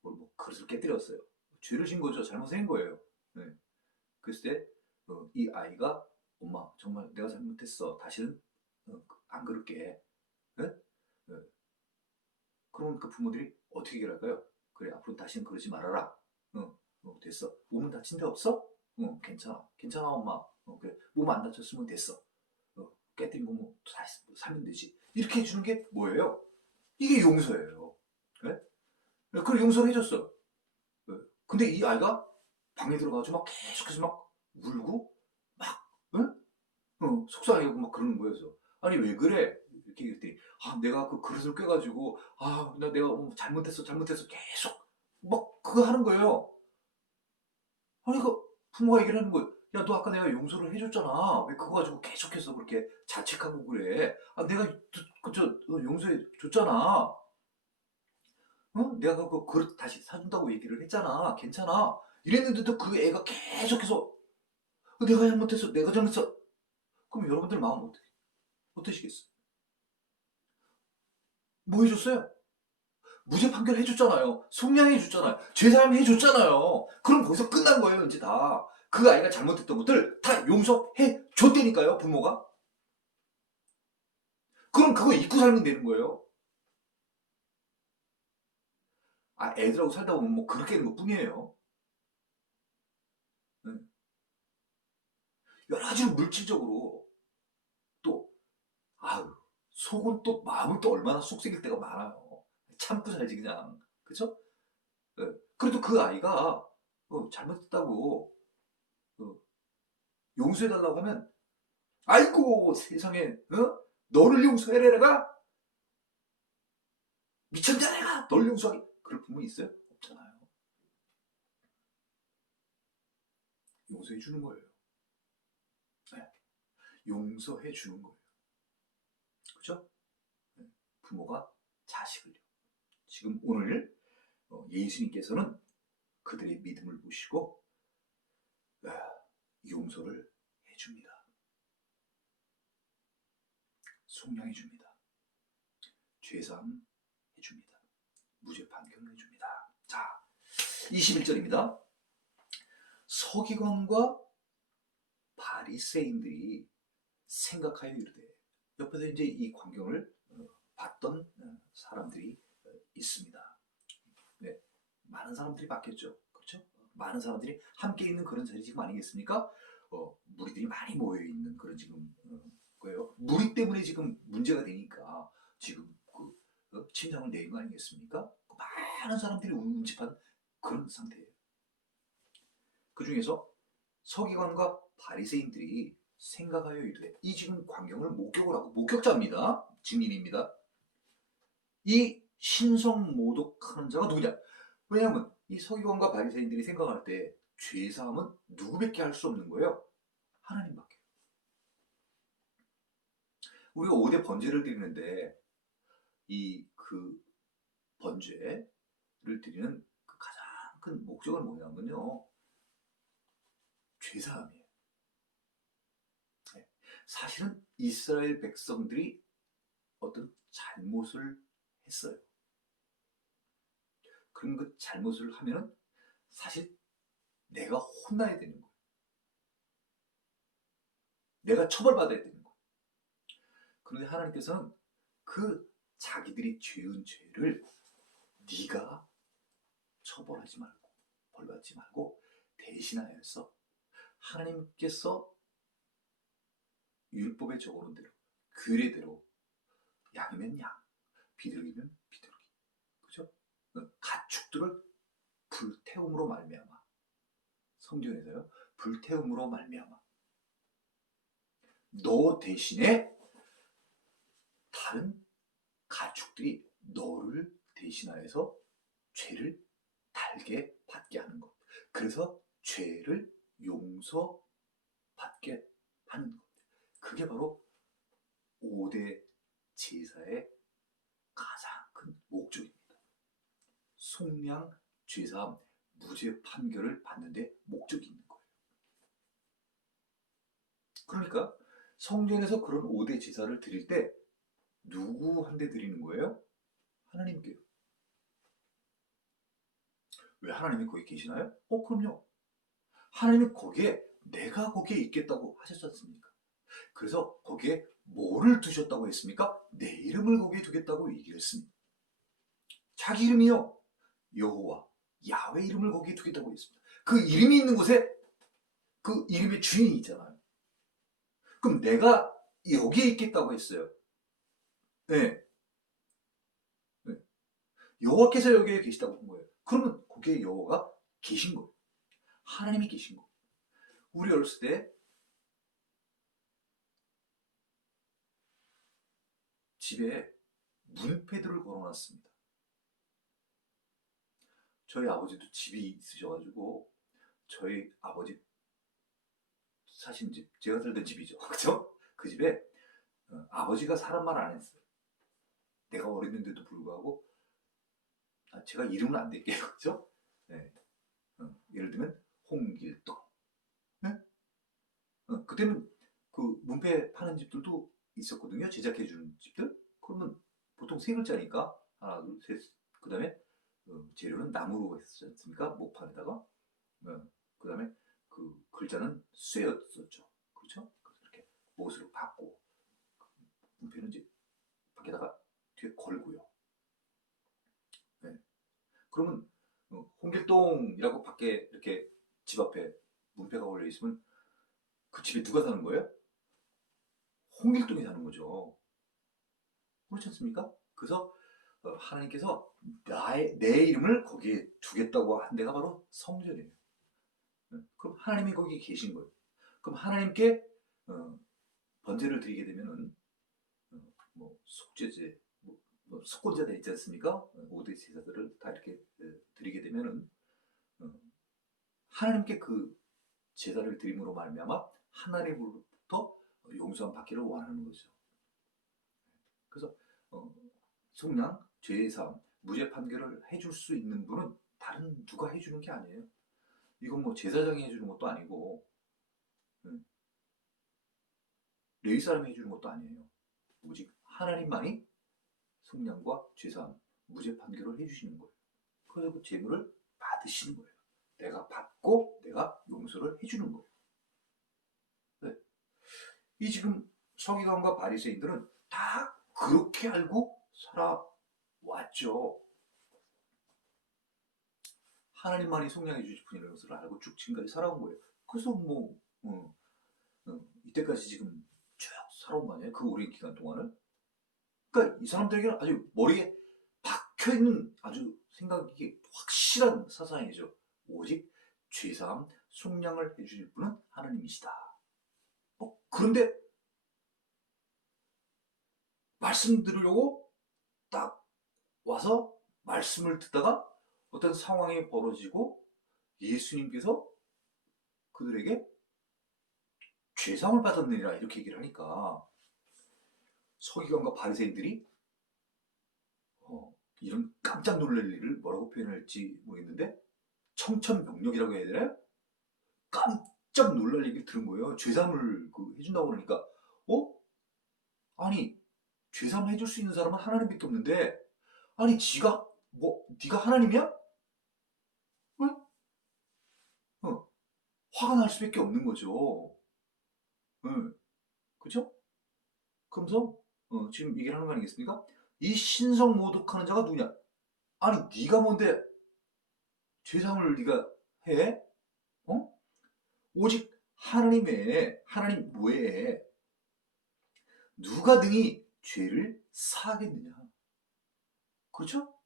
뭐 그릇을 깨뜨렸어요. 죄를 진 거죠. 잘못한 거예요. 네. 그랬을 때 이 아이가 엄마 정말 내가 잘못했어. 다시는 안 그럴게. 네? 네. 그러면 그 부모들이 어떻게 얘기를 할까요? 그래, 앞으로 다시는 그러지 말아라. 됐어. 몸은 다친 데 없어? 괜찮아 엄마. 그래, 몸 안 다쳤으면 됐어. 깨뜨린 거 뭐 다시 살면 되지. 이렇게 해주는 게 뭐예요? 이게 용서예요. 네? 그걸 용서를 해줬어. 네. 근데 이 아이가 방에 들어가서 막 계속해서 막 울고 막 속상해하고 막 그러는 거예요. 그래서 아니 왜 그래? 이렇게 얘기했더니 내가 그 그릇을 깨가지고 내가 잘못했어 계속 막 그거 하는 거예요. 아니 그 부모가 얘기를 하는 거예요. 야, 너 아까 내가 용서를 해줬잖아. 왜 그거 가지고 계속해서 그렇게 자책하고 그래? 내가 용서해 줬잖아. 내가 그 그릇 다시 사준다고 얘기를 했잖아. 괜찮아. 이랬는데도 그 애가 계속해서 내가 잘못했어. 그럼 여러분들 마음 어떠시겠어요? 뭐 해줬어요? 무죄 판결 해줬잖아요. 속량해줬잖아요. 죄사함 해줬잖아요. 그럼 거기서 끝난 거예요, 이제 다. 그 아이가 잘못했던 것들 다 용서해 줬다니까요, 부모가. 그럼 그거 잊고 살면 되는 거예요. 아, 애들하고 살다 보면 뭐 그렇게 되는 것 뿐이에요. 응. 여러 가지로 물질적으로 또, 아유, 속은 또, 마음은 또 얼마나 속색일 때가 많아요. 참고 살지, 그냥. 그죠? 네. 그래도 그 아이가 잘못했다고 용서해달라고 하면, 아이고, 세상에, 너를 용서해라, 내가? 미쳤냐, 내가? 널 용서하기? 그럴 부모 있어요? 없잖아요. 용서해주는 거예요. 네. 용서해주는 거예요. 그죠? 네. 부모가 자식을요. 지금 오늘 예수님께서는 그들의 믿음을 보시고 용서를 해줍니다. 속량해줍니다. 죄사함 해줍니다. 무죄 판결을 해줍니다. 자, 21절입니다. 서기관과 바리새인들이 생각하여 이르되, 옆에서 이제 이 광경을 봤던 사람들이 있습니다. 네, 많은 사람들이 봤겠죠. 그렇죠? 많은 사람들이 함께 있는 그런 자리 지금 아니겠습니까? 무리들이 많이 모여 있는 그런 지금 거예요. 무리 때문에 지금 문제가 되니까 지금 침상을 내린 거 아니겠습니까? 많은 사람들이 운집한 그런 상태예요. 그 중에서 서기관과 바리새인들이 생각하여 이르되, 이 지금 광경을 목격을 하고, 목격자입니다. 증인입니다. 이 신성 모독하는 자가 누구냐? 왜냐하면 이 서기관과 바리새인들이 생각할 때 죄사함은 누구밖에 할 수 없는 거예요. 하나님밖에. 우리가 5대 번제를 드리는데 이 번제를 드리는 그 가장 큰 목적은 뭐냐면요, 죄사함이에요. 네. 사실은 이스라엘 백성들이 어떤 잘못을 했어요. 그럼 그 잘못을 하면 사실 내가 혼나야 되는 거예요. 내가 처벌받아야 되는 거예요. 그런데 하나님께서는 그 자기들이 지은 죄를 네가 처벌하지 말고 벌받지 말고 대신하여서 하나님께서 율법에 적어놓은 대로, 규례대로, 양이면 양, 비둘기면 비둘기, 그죠? 가축들을 불태움으로 말미암아, 성경에서요, 불태움으로 말미암아 너 대신에 다른 가축들이 너를 대신하여서 죄를 달게 받게 하는 것. 그래서 죄를 용서받게 하는 것. 그게 바로 5대 제사의 가장 큰 목적입니다. 속량, 죄사함, 무죄 판결을 받는 데 목적이 있는 거예요. 그러니까 성전에서 그런 5대 제사를 드릴 때 누구한테 드리는 거예요? 하나님께요. 왜 하나님이 거기 계시나요? 그럼요. 하나님이 거기에, 내가 거기에 있겠다고 하셨지 않습니까? 그래서 거기에 뭐를 두셨다고 했습니까? 내 이름을 거기에 두겠다고 얘기했습니다. 자기 이름이요, 여호와, 야훼 이름을 거기에 두겠다고 했습니다. 그 이름이 있는 곳에 그 이름의 주인이 있잖아요. 그럼 내가 여기에 있겠다고 했어요. 네. 네. 여호와께서 여기에 계시다고 한 거예요. 그러면 거기에 여호와가 계신 거예요. 하나님이 계신 거예요. 우리 어렸을 때 집에 문패들을 걸어놨습니다. 저희 아버지도 집이 있으셔가지고, 저희 아버지 사신 집, 제가 살던 집이죠. 그죠? 그 집에 아버지가 사람 말 안 했어요. 내가 어렸는데도 불구하고, 제가 이름은 안 댈게요. 그죠? 네. 예를 들면 홍길동. 네? 그때는 그 문패 파는 집들도 있었거든요. 제작해주는 집들. 그러면 보통 세 글자니까 하나, 둘, 셋, 그 다음에 재료는 나무로 했지 않습니까? 목판에다가. 그 다음에 그 글자는 쇠였었죠. 그렇죠? 그래서 이렇게 못으로 받고 문패는 이제 밖에다가 뒤에 걸고요. 네. 그러면 홍길동이라고 밖에 이렇게 집 앞에 문패가 걸려 있으면 그 집에 누가 사는 거예요? 홍길동이 사는 거죠. 그렇지 않습니까? 그래서 하나님께서 내 이름을 거기에 두겠다고 한 데가 바로 성전이에요. 그럼 하나님이 거기 계신 거예요. 그럼 하나님께 번제를 드리게 되면은 뭐 속죄제, 뭐 속건제가 있지 않습니까? 5대 제사들을 다 이렇게 드리게 되면은 하나님께 그 제사를 드림으로 말미암아 하나님으로부터 용서함 받기를 원하는 거죠. 그래서 속량, 죄사함, 무죄 판결을 해줄 수 있는 분은 다른 누가 해주는 게 아니에요. 이건 뭐 제사장이 해주는 것도 아니고 레위 사람이 해주는 것도 아니에요. 오직 하나님만이 속량과 죄사함, 무죄 판결을 해주시는 거예요. 그래서 그 재물을 받으시는 거예요. 내가 받고 내가 용서를 해주는 거예요. 네. 이 지금 서기관과 바리새인들은 다 그렇게 알고 살아왔죠. 하나님만이 속량해 주실 분이라는 것을 알고 쭉 지금까지 살아온 거예요. 그래서 뭐 이때까지 지금 쭉 살아온 거 아니에요? 그 오랜 기간 동안을. 그러니까 이 사람들에게는 아주 머리에 박혀있는 아주 생각이 확실한 사상이죠. 오직 죄사함, 속량을 해주실 분은 하나님이시다. 그런데 말씀 들으려고 딱 와서 말씀을 듣다가 어떤 상황이 벌어지고 예수님께서 그들에게 죄상을 받았느니라 이렇게 얘기를 하니까 서기관과 바리새인들이 이런 깜짝 놀랄 일을 뭐라고 표현할지 모르겠는데 청천벽력이라고 해야 되나요? 깜짝 놀랄 얘기를 들은 거예요. 죄사함을 해준다고 그러니까 아니 죄사함을 해줄 수 있는 사람은 하나님밖에 없는데 아니 지가 네가 하나님이야? 응? 화가 날 수밖에 없는 거죠. 응. 그죠? 그러면서 지금 얘기를 하는 거 아니겠습니까? 이 신성 모독하는 자가 누구냐? 아니 네가 뭔데 죄사함을 네가 해? 오직 하나님 외에 누가 등이 죄를 사하겠느냐? 그렇죠?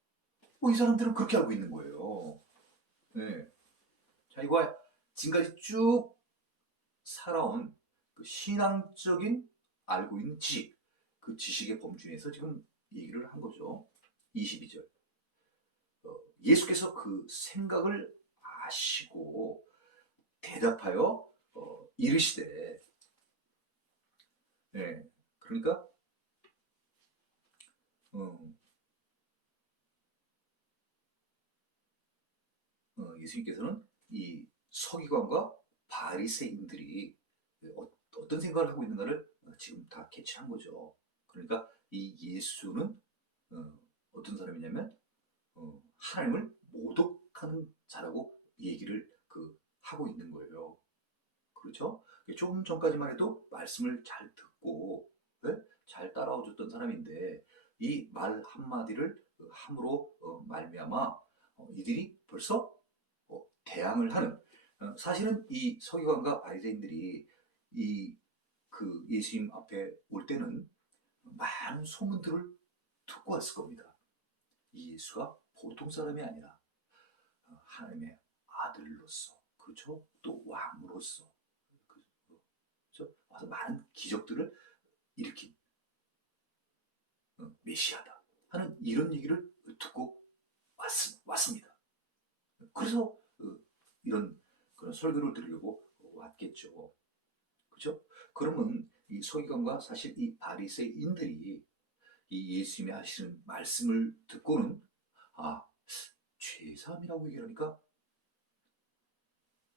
이 사람들은 그렇게 알고 있는 거예요. 네. 자, 이거 지금까지 쭉 살아온 그 신앙적인 알고 있는 지식, 그 지식의 범주 내에서 지금 얘기를 한 거죠. 22절. 예수께서 그 생각을 아시고 대답하여 이르시되, 네. 그러니까 예수님께서는 이 서기관과 바리새인들이 어떤 생각을 하고 있는가를 지금 다 캐치한 거죠. 그러니까 이 예수는 어떤 사람이냐면 하나님을 모독하는 자라고 얘기를 하고 있는 거예요. 그렇죠? 조금 전까지만 해도 말씀을 잘 듣고 잘 따라와줬던 사람인데 이 말 한마디를 함으로 말미암아 이들이 벌써 대항을 하는 사실은 이 서기관과 바리새인들이 예수님 앞에 올 때는 많은 소문들을 듣고 왔을 겁니다. 이 예수가 보통 사람이 아니라 하나님의 아들로서 그렇죠? 또 왕으로서 그렇죠? 와서 많은 기적들을 일으킨 메시아다 하는 이런 얘기를 듣고 왔습니다. 그래서 이런 그런 설교를 들으려고 왔겠죠. 그렇죠? 그러면 이 서기관과 사실 이 바리새인들이 이 예수님이 하시는 말씀을 듣고는 죄사함이라고 얘기하니까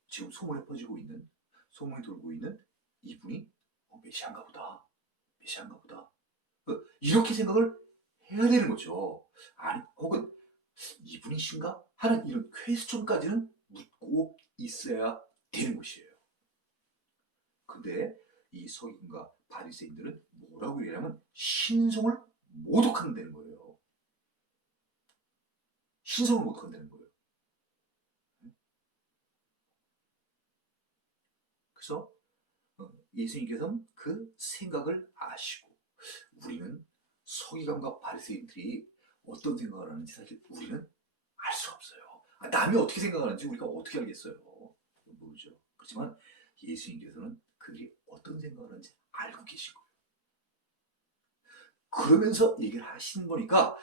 지금 소문이 돌고 있는 이분이 메시아인가 보다. 이렇게 생각을 해야 되는 거죠. 아니 혹은 이분이신가? 하는 이런 퀘스천까지는 묻고 있어야 되는 것이에요. 근데 이 서기관과 바리새인들은 뭐라고 얘기하냐면 신성을 모독한다는 거예요. 신성을 모독한다는 거예요. 그래서 예수님께서는 그 생각을 아시고 우리는 서기관과 바리새인들이 어떤 생각을 하는지 사실 우리는 알 수 없어요. 남이 어떻게 생각하는지 우리가 어떻게 알겠어요? 모르죠. 그렇지만 예수님께서는 그들이 어떤 생각을 하는지 알고 계신 거예요. 그러면서 얘기를 하시는 거니까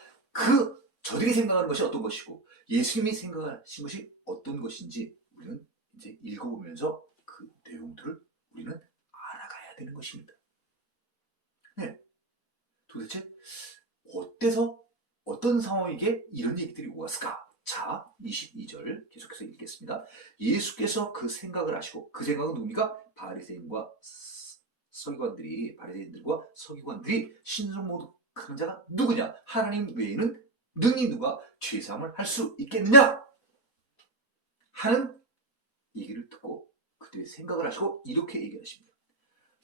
저들이 생각하는 것이 어떤 것이고 예수님이 생각하신 것이 어떤 것인지 우리는 이제 읽어보면서 그 내용들을 우리는 알아가야 되는 것입니다. 네. 도대체 어때서 어떤 상황이기에 이런 얘기들이 오갔을까? 자, 22절 계속해서 읽겠습니다. 예수께서 그 생각을 하시고 그 생각은 누굽니까? 바리새인들과 서기관들이 신성 모독하는 자가 누구냐? 하나님 외에는 능히 누가 죄사함을 할 수 있겠느냐? 하는 얘기를 듣고 그들의 생각을 하시고 이렇게 얘기하십니다.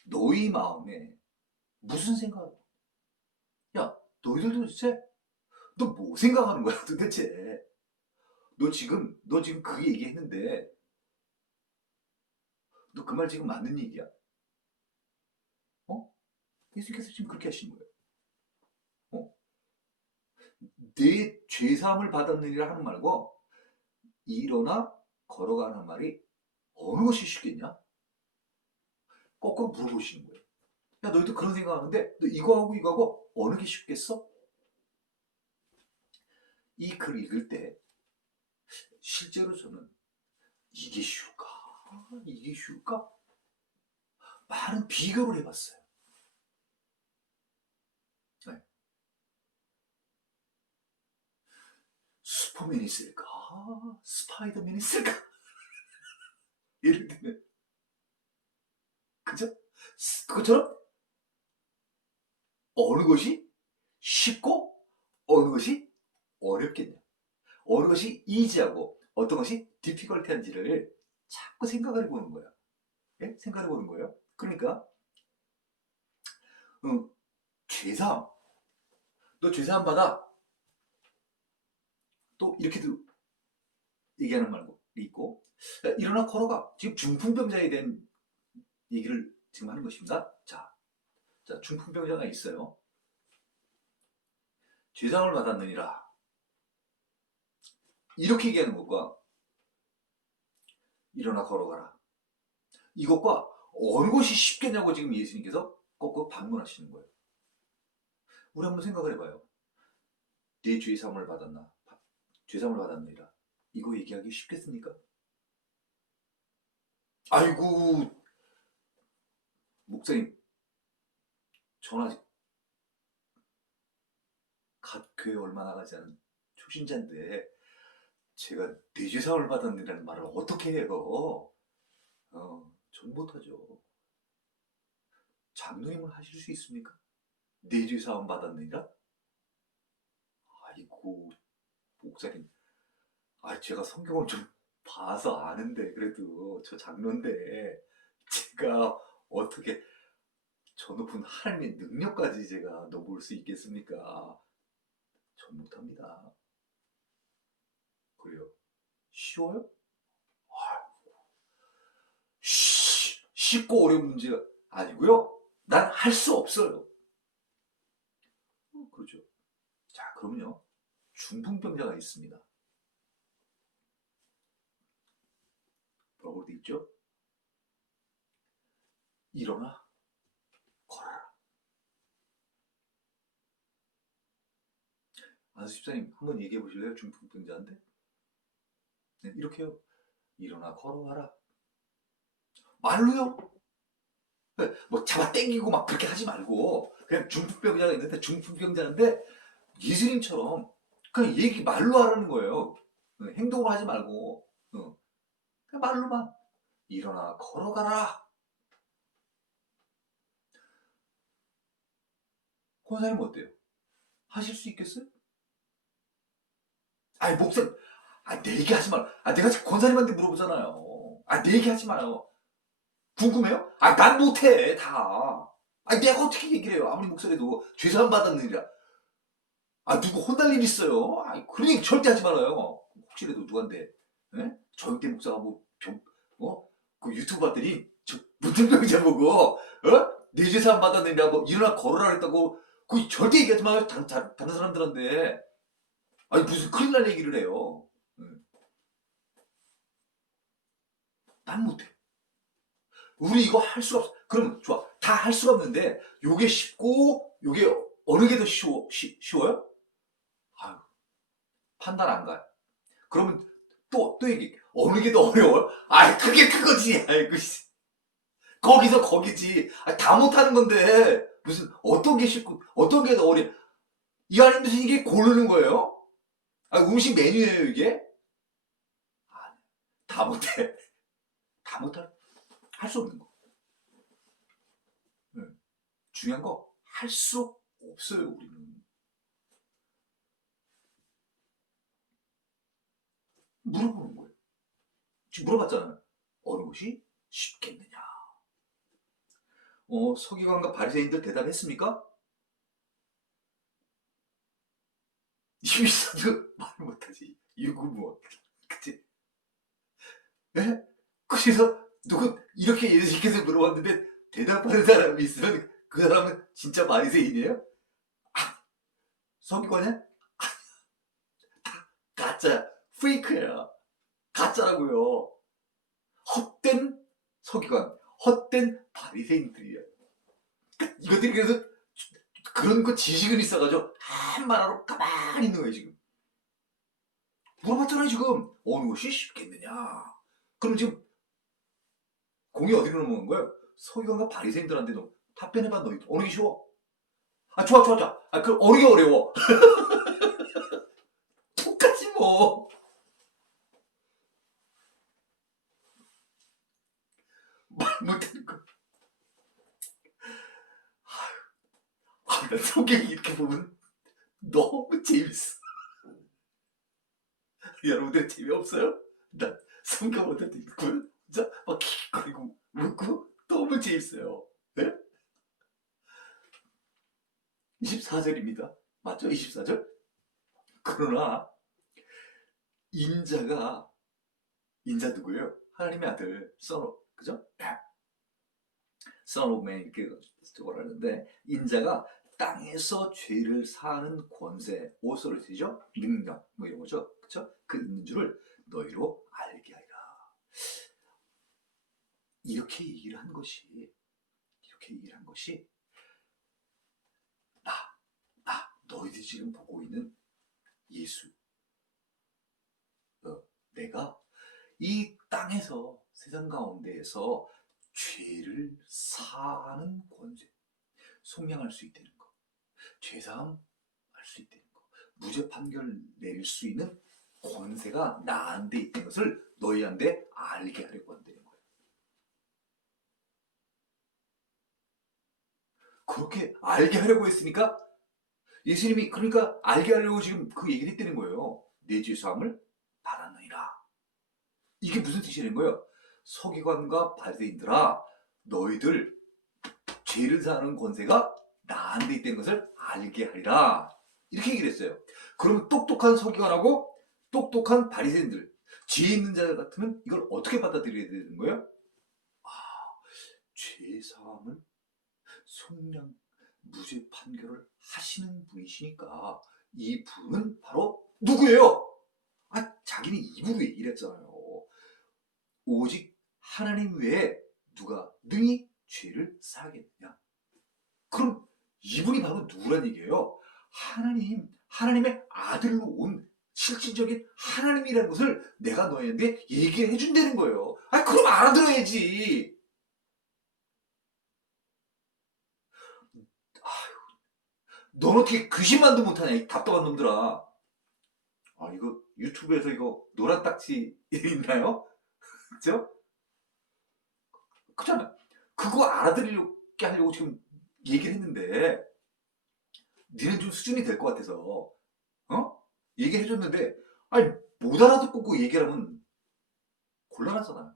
너희 마음에 무슨 생각을? 야, 너희들도 도대체 너 뭐 생각하는 거야 도대체? 너 지금 그 얘기했는데 너 그 말 지금 맞는 얘기야? 어? 예수님께서 지금 그렇게 하신 거예요. 내 죄사함을 받았느니라 하는 말과 일어나 걸어가는 말이 어느 것이 쉽겠냐? 거꾸로 물어보시는 거예요. 야, 너희도 그런 생각하는데 너 이거하고 이거하고 어느 게 쉽겠어? 이 글 읽을 때 실제로 저는 이게 쉬울까? 이게 쉬울까? 많은 비교를 해봤어요. 네. 슈퍼맨이 쓸까? 스파이더맨이 쓸까? 예를 들면 그죠? 그것처럼 어느 것이 쉽고 어느 것이 어렵겠냐? 어느 것이 이지하고 어떤 것이 디피컬트한지를 자꾸 생각을 해보는 거야. 예? 생각을 해보는 거예요. 그러니까 죄사함, 너 죄사함 받아. 또 이렇게도 얘기하는 말이 있고 일어나 걸어가. 지금 중풍병자에 대한 얘기를 지금 하는 것입니다. 자, 중풍병자가 있어요. 죄사함을 받았느니라. 이렇게 얘기하는 것과 일어나 걸어가라. 이것과 어느 것이 쉽겠냐고 지금 예수님께서 거꾸로 반문하시는 거예요. 우리 한번 생각을 해봐요. 내 죄사함을 받았나? 죄사함을 받았느니라. 이거 얘기하기 쉽겠습니까? 아이고, 목사님, 전 아직 갓 교회 얼마 나가지 않은 초신자인데 제가 내 죄사함을 받았느라는 말을 어떻게 해요? 전 못하죠. 장로님은 하실 수 있습니까? 내 죄사함 받았느니라? 아이고, 목사님, 제가 성경을 좀 봐서 아는데 그래도 저 장로인데 제가 어떻게 저 높은 하나님의 능력까지 제가 넘볼 수 있겠습니까? 전 못합니다. 그래요? 쉬워요? 쉽고 어려운 문제가 아니고요. 난 할 수 없어요. 그렇죠. 자, 그럼요. 중풍병자가 있습니다. 뭐라고 돼 있죠? 일어나 걸어라. 안수 집사님 한번 얘기해 보실래요? 중풍병자인데? 네, 이렇게요. 일어나 걸어가라. 말로요? 네, 뭐 잡아 당기고 막 그렇게 하지 말고 그냥 중풍병자가 있는데 중풍병자인데 예수님처럼 그냥 얘기 말로 하라는 거예요. 행동으로 하지 말고 그냥 말로만 일어나 걸어가라. 권사님 어때요? 하실 수 있겠어요? 아니 목사님, 내 얘기 하지 말. 내가 지금 권사님한테 물어보잖아요. 내 얘기 하지 마요. 궁금해요? 난 못해 다. 내가 어떻게 얘기를 해요? 아무리 목소리도 죄사함 받았느니라. 누구 혼날 일 있어요? 그런 얘기 절대 하지 말아요. 혹시라도 누구한테, 예? 저육대 목사가 그 유튜브 봤더니, 저, 문둥병자 보고, 내 죄사함 받았느니라, 일어나 걸어라 했다고, 절대 얘기하지 마요. 다른 사람들한테. 무슨 큰일 날 얘기를 해요. 예. 난 못해. 우리 이거 할 수가 없어. 그럼, 좋아. 다 할 수가 없는데, 요게 쉽고, 요게 어느 게 더 쉬워요? 판단 안 가요. 그러면 또 얘기. 어느 게 더 어려워요? 그게 그거지. 거기서 거기지. 다 못하는 건데. 무슨, 어떤 게 쉽고, 어떤 게 더 어려워. 이 안에 무슨 이게 고르는 거예요? 음식 메뉴예요, 이게? 다 못해. 다 못할, 할 수 없는 거. 네. 중요한 거, 할 수 없어요, 우리는. 물어보는 거예요. 지금 물어봤잖아요. 어느 것이 쉽겠느냐. 서기관과 바리새인들 대답했습니까? 이미사도 말 못하지. 유구무원. 그치? 예? 그래서 누구 이렇게 예수님께서 물어봤는데 대답하는 사람이 있으면 그 사람은 진짜 바리새인이에요? 서기관이야? 가짜. 페이크야. 가짜라고요. 헛된 서기관, 헛된 바리새인들이야. 이것들이 그래서 그런 거 지식은 있어가지고 한말하러 가만히 있는 거예요 지금. 물어봤잖아요 지금. 어느 것이 쉽겠느냐. 그럼 지금 공이 어디로 넘어간 거예요? 서기관과 바리새인들한테 답변해봐. 너희 어느 게 쉬워? 좋아. 그럼 어느 게 어려워? 똑같지 뭐. 말 못하는 거. 나 성경 이렇게 보면 너무 재밌어. 여러분들 재미없어요? 나 성경보다 읽고 진짜 막 킥거리고 웃고 너무 재밌어요. 네? 24절입니다. 맞죠? 24절? 그러나 인자 누구예요? 하나님의 아들 그죠? Son of Man 이렇게 적어놨는데 인자가 땅에서 죄를 사하는 권세, 오소를 쓰죠? 능력 이런 거죠. 그쵸? 그 있는 줄을 너희로 알게 하리라. 이렇게 얘기를 한 것이 너희들이 지금 보고 있는 예수, 내가 이 땅에서 세상 가운데에서 죄를 사하는 권세, 속량할 수 있다는 거, 죄사함 할 수 있다는 거, 무죄 판결 내릴 수 있는 권세가 나한테 있다는 것을 너희한테 알게 하려고 한다는 거예요. 그렇게 알게 하려고 했으니까 예수님이 그러니까 알게 하려고 지금 그 얘기를 했다는 거예요. 내 죄사함을 받았느니라. 이게 무슨 뜻이라는 거예요? 서기관과 바리새인들아, 너희들 죄를 사하는 권세가 나한테 있다는 것을 알게 하리라. 이렇게 얘기를 했어요. 그러면 똑똑한 서기관하고 똑똑한 바리새인들, 죄 있는 자 같으면 이걸 어떻게 받아들여야 되는 거예요? 죄 사함을 속량, 무죄 판결을 하시는 분이시니까 이 분은 바로 누구예요? 자기는 입으로 얘기를 했잖아요. 오직 하나님 외에 누가 능히 죄를 사하겠느냐. 그럼 이분이 바로 누구란 얘기예요? 하나님의 아들로 온 실질적인 하나님이라는 것을 내가 너희한테 얘기를 해준다는 거예요. 그럼 알아들어야지. 넌 어떻게 귀신만도 못하냐, 이 답답한 놈들아. 이거 유튜브에서 이거 노란 딱지 있나요? 그죠? 그렇잖아. 그거 알아들이게 하려고 지금 얘기를 했는데, 니는 좀 수준이 될 것 같아서, 얘기를 해줬는데, 아니, 못 알아듣고 그 얘기를 하면 곤란하잖아요.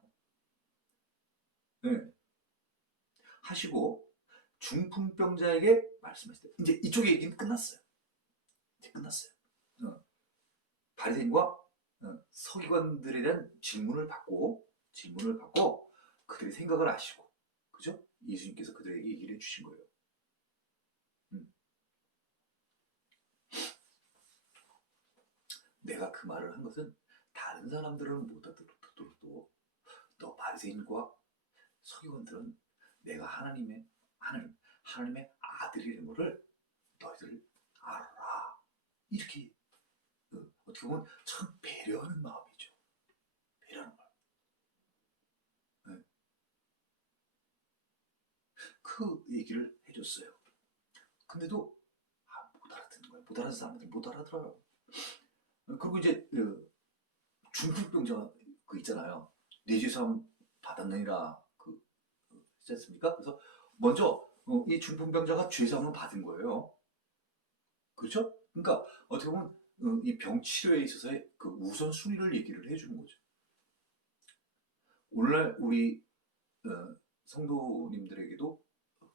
네. 하시고 중풍병자에게 말씀하실 때 이제 이쪽의 얘기는 끝났어요. 이제 끝났어요. 바리새인과 서기관들에 대한 질문을 받고 그들의 생각을 아시고, 그죠? 예수님께서 그들에게 얘기를 해주신 거예요. 내가 그 말을 한 것은 다른 사람들은 못 알아들어도 너 바리새인과 서기관들은 내가 하나님의 아들이라는 것을 너희들 알아라. 이렇게 어떻게 보면 참 배려하는 마음이죠. 배려하는 마음. 네. 그 얘기를 해줬어요. 근데도 못 알아듣는 거예요. 못 알아듣는 사람들 못 알아들어요. 그리고 이제 중풍병자 그 있잖아요. 네 죄사함 받았느니라 있지 않습니까? 그래서 먼저 이 중풍병자가 죄사함을 받은 거예요. 그렇죠? 그러니까 어떻게 보면 이 병 치료에 있어서의 그 우선순위를 얘기를 해주는 거죠. 오늘날 우리 성도님들에게도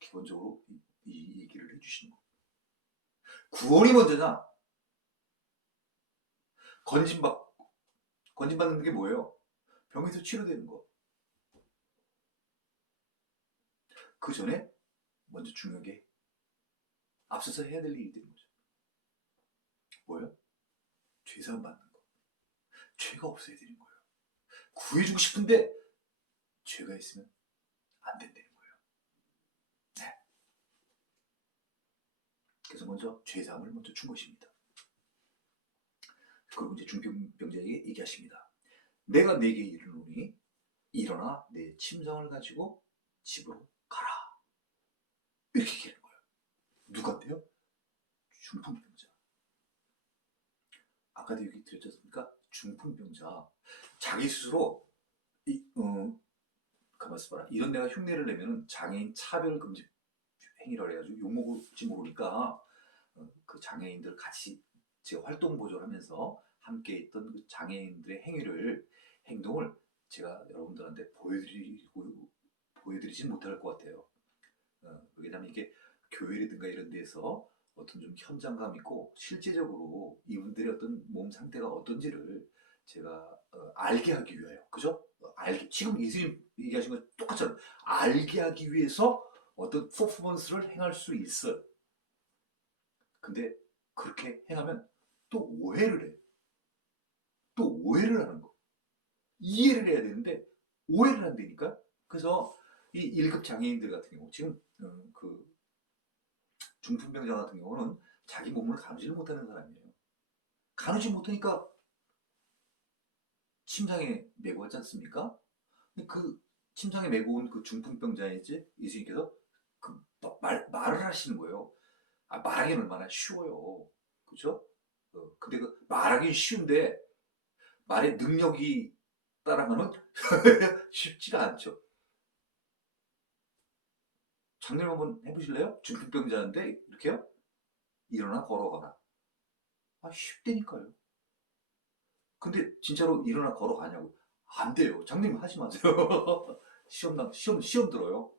기본적으로 이 얘기를 해주시는 거예요. 구원이 먼저냐? 건진받는 게 뭐예요? 병에서 치료되는 거. 그 전에 먼저 중요하게 앞서서 해야 될 일이 되는 거죠. 뭐예요? 죄사함 받는 거. 죄가 없어야 되는 거예요. 구해주고 싶은데 죄가 있으면 안 된다는 거예요. 네. 그래서 먼저 죄사함을 먼저 준 것입니다. 그리고 이제 중풍병자에게 얘기하십니다. 내가 네게 이르노니 일어나 내 침상을 가지고 집으로 가라. 이렇게 얘기하는 거예요. 누구한테요? 중풍병자. 아까도 얘기 드렸지 않습니까? 중풍병자. 자기 스스로 가만있어 봐라. 이런 내가 흉내를 내면 장애인 차별금지 행위를 해가지고 욕먹을지 모르니까 그 장애인들 같이 제가 활동 보조하면서 함께 있던 그 장애인들의 행동을 제가 여러분들한테 보여드리지 못할 것 같아요. 왜냐하면 이게 교회라든가 이런 데서 어떤 좀 현장감 있고 실제적으로 이분들의 어떤 몸 상태가 어떤지를 제가 알게 하기 위하여, 그죠? 지금 예수님 얘기하신 거 똑같잖아요. 알게 하기 위해서 어떤 퍼포먼스를 행할 수 있어요. 근데 그렇게 행하면 또 오해를 해. 또 오해를 하는 거. 이해를 해야 되는데 오해를 한다니까. 그래서 이 1급 장애인들 같은 경우 지금 그 중풍병자 같은 경우는 자기 몸을 가누지를 못하는 사람이에요. 가누지 못하니까 침상에 메고 왔지 않습니까? 그 침상에 메고 온 그 중풍병자이지 예수님께서 말을 하시는 거예요. 말하기는 얼마나 쉬워요. 그죠? 근데 그 말하기 쉬운데 말의 능력이 따라가면 쉽지가 않죠. 장님 한번 해보실래요? 중풍병자인데 이렇게요? 일어나 걸어가라. 쉽다니까요. 근데 진짜로 일어나 걸어가냐고. 안 돼요. 장님 하지 마세요. 시험 들어요.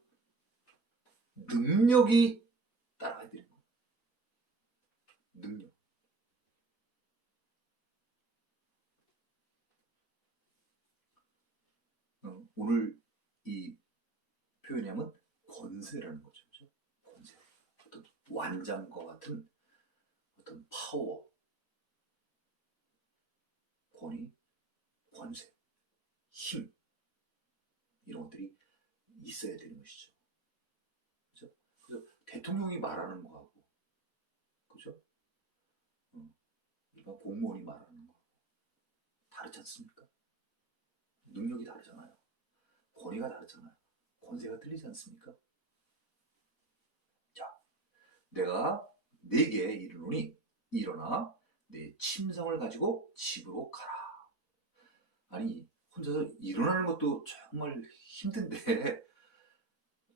능력이 따라가야 되는 거예요. 능력. 오늘 이 표현이 하면 권세라는 거죠. 그렇죠? 권세. 어떤 완장과 같은 어떤 파워, 권위, 권세, 힘 이런 것들이 있어야 되는 것이죠. 그죠? 그래서 대통령이 말하는 거하고, 그죠? 일반 공무원이 말하는 거 다르지 않습니까? 능력이 다르잖아요. 권위가 다르잖아요. 권세가 틀리지 않습니까? 자, 내가 네게 이르노니 일어나 내 침성을 가지고 집으로 가라. 아니 혼자서 일어나는 것도 정말 힘든데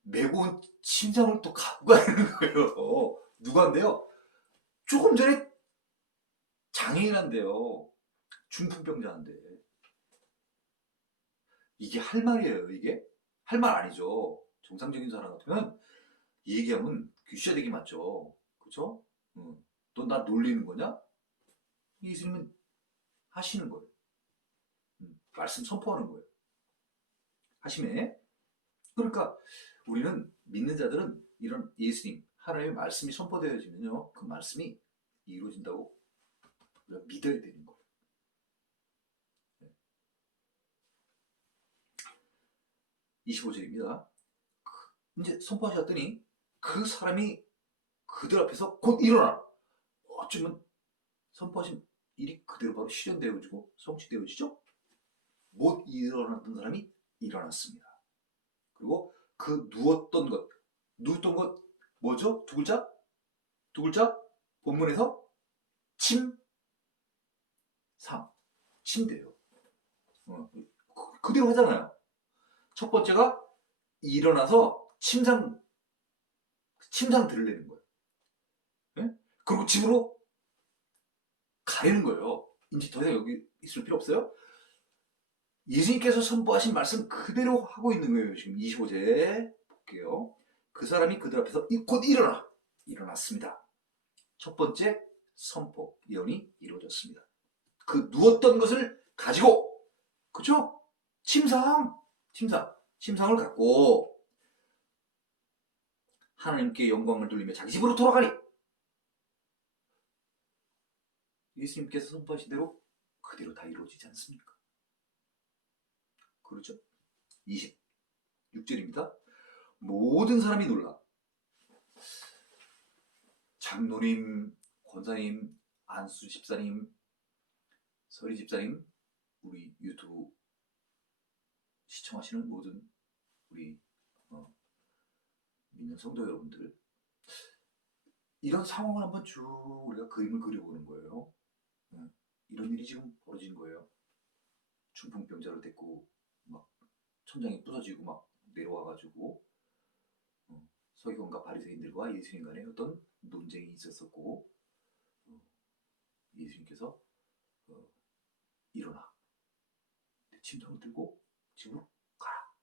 메고 온 침상을 또 갖고 가는 거예요. 누구한테요? 조금 전에 장애인한데요. 중풍병자인데 이게 할 말이에요. 이게 할 말 아니죠. 정상적인 사람 같으면 이 얘기하면 귀시가 되기 맞죠. 그렇죠? 너 나 놀리는 거냐? 예수님은 하시는 거예요. 말씀 선포하는 거예요. 하심에. 그러니까 우리는 믿는 자들은 이런 예수님 하나님의 말씀이 선포되어지면요, 그 말씀이 이루어진다고 우리가 믿어야 되는 거예요. 25절입니다. 이제 선포하셨더니 그 사람이 그들 앞에서 곧 일어나. 어쩌면 선포하신 일이 그대로 바로 실현되어지고 성취되어지죠. 못 일어났던 사람이 일어났습니다. 그리고 그 누웠던 것 뭐죠? 두 글자? 두 글자? 본문에서 침상, 침대요. 그대로 하잖아요. 첫 번째가 일어나서 침상 들으려는 거예요. 네? 그리고 집으로 가려는 거예요. 이제 더 이상 여기 있을 필요 없어요. 예수님께서 선포하신 말씀 그대로 하고 있는 거예요. 지금 25제 볼게요. 그 사람이 그들 앞에서 곧 일어났습니다. 첫 번째 선포, 예언이 이루어졌습니다. 그 누웠던 것을 가지고, 그죠? 침상을 갖고 하나님께 영광을 돌리며 자기 집으로 돌아가니, 예수님께서 선포하신 대로 그대로 다 이루어지지 않습니까? 그렇죠? 26절입니다. 모든 사람이 놀라. 장로님, 권사님, 안수 집사님, 서리 집사님, 우리 유튜브 시청하시는 모든 우리 믿는 성도 여러분들, 이런 상황을 한번 쭉 우리가 그림을 그려보는 거예요. 이런 일이 지금 벌어진 거예요. 중풍병자를 데리고 막 천장이 부서지고 막 내려와가지고 서기관과 바리새인들과 예수님 간에 어떤 논쟁이 있었었고, 예수님께서 일어나 내 침상을 들고 집으로 가라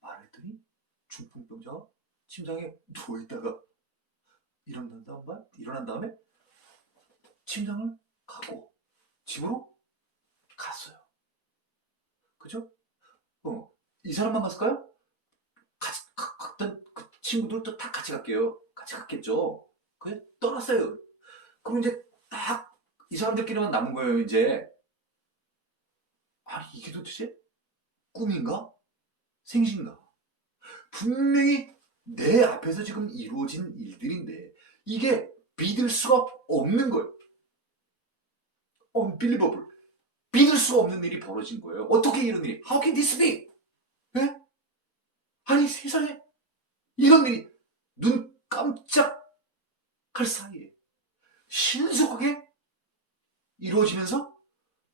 말했더니 중풍병자가 침상에 누워있다가 일어난 다음에 침상을 가고 집으로 갔어요. 그죠? 이 사람만 갔을까요? 갔던 그 친구들도 다 같이 갔겠죠. 그냥 떠났어요. 그럼 이제 딱 이 사람들끼리만 남은 거예요. 이제 아니, 이게 도대체 꿈인가? 생신가? 분명히 내 앞에서 지금 이루어진 일들인데 이게 믿을 수가 없는 거예요. unbelievable. 믿을 수가 없는 일이 벌어진 거예요. 어떻게 이런 일이? How can this be? 예? 아니, 세상에 이런 일이 눈 깜짝할 사이에 신속하게 이루어지면서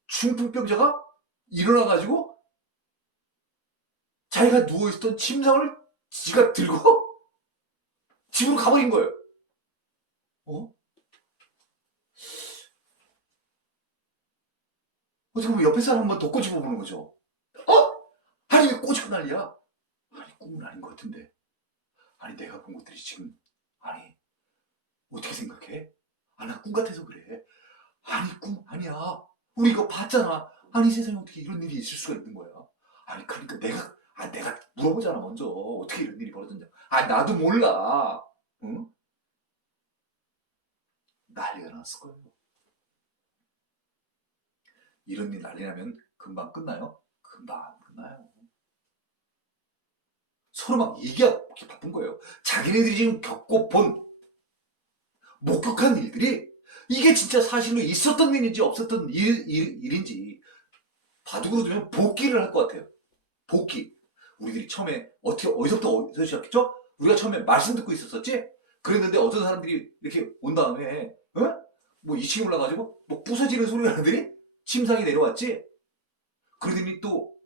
중풍병자가 일어나가지고 자기가 누워있던 침상을 지가 들고 집으로 가버린 거예요. 어떻게 보면 옆에 사람 한번 더 꼬집어 보는 거죠. 아니, 왜 꼬집고 난리야? 아니, 꿈은 아닌 것 같은데. 아니, 내가 본 것들이 지금, 아니, 어떻게 생각해? 나 꿈 같아서 그래. 아니, 꿈 아니야. 우리 이거 봤잖아. 아니, 세상에 어떻게 이런 일이 있을 수가 있는 거야. 아니, 그러니까 내가 물어보잖아, 먼저. 어떻게 이런 일이 벌어졌냐. 나도 몰라. 응? 난리가 났을 거예요. 이런 일 난리 나면 금방 끝나요? 금방 안 끝나요. 서로 막 얘기하기 바쁜 거예요. 자기네들이 지금 겪고 본 목격한 일들이 이게 진짜 사실로 있었던 일인지 없었던 일인지 바둑으로 두면 복기를 할 것 같아요. 복기. 우리들이 처음에 어디서부터 시작했죠? 우리가 처음에 말씀 듣고 있었었지? 그랬는데 어떤 사람들이 이렇게 온 다음에 뭐 2층에 올라가지고 뭐 부서지는 소리가 나더니 침상이 내려왔지? 그러더니 또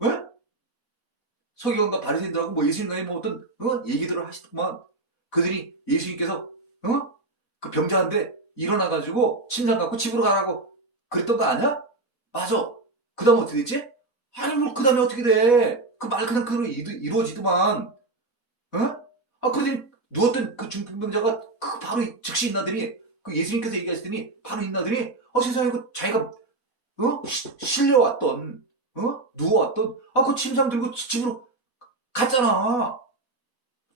서기관과 바리새인들하고 뭐 예수님과의 뭐 어떤 얘기들을 하시더만 그들이 예수님께서 그 병자한테 일어나가지고 침상 갖고 집으로 가라고 그랬던 거 아니야? 맞아. 그 다음에 어떻게 됐지? 아니, 뭐, 그 다음에 어떻게 돼? 그 말 그냥 그대로 이루어지더만. 어? 아, 그러더니 누웠던 그 중풍병자가 그 바로 즉시 일어나더니, 그 예수님께서 얘기하시더니 바로 일어나더니, 세상에 그 자기가, 실려왔던, 누워왔던, 그 침상 들고 집으로 갔잖아.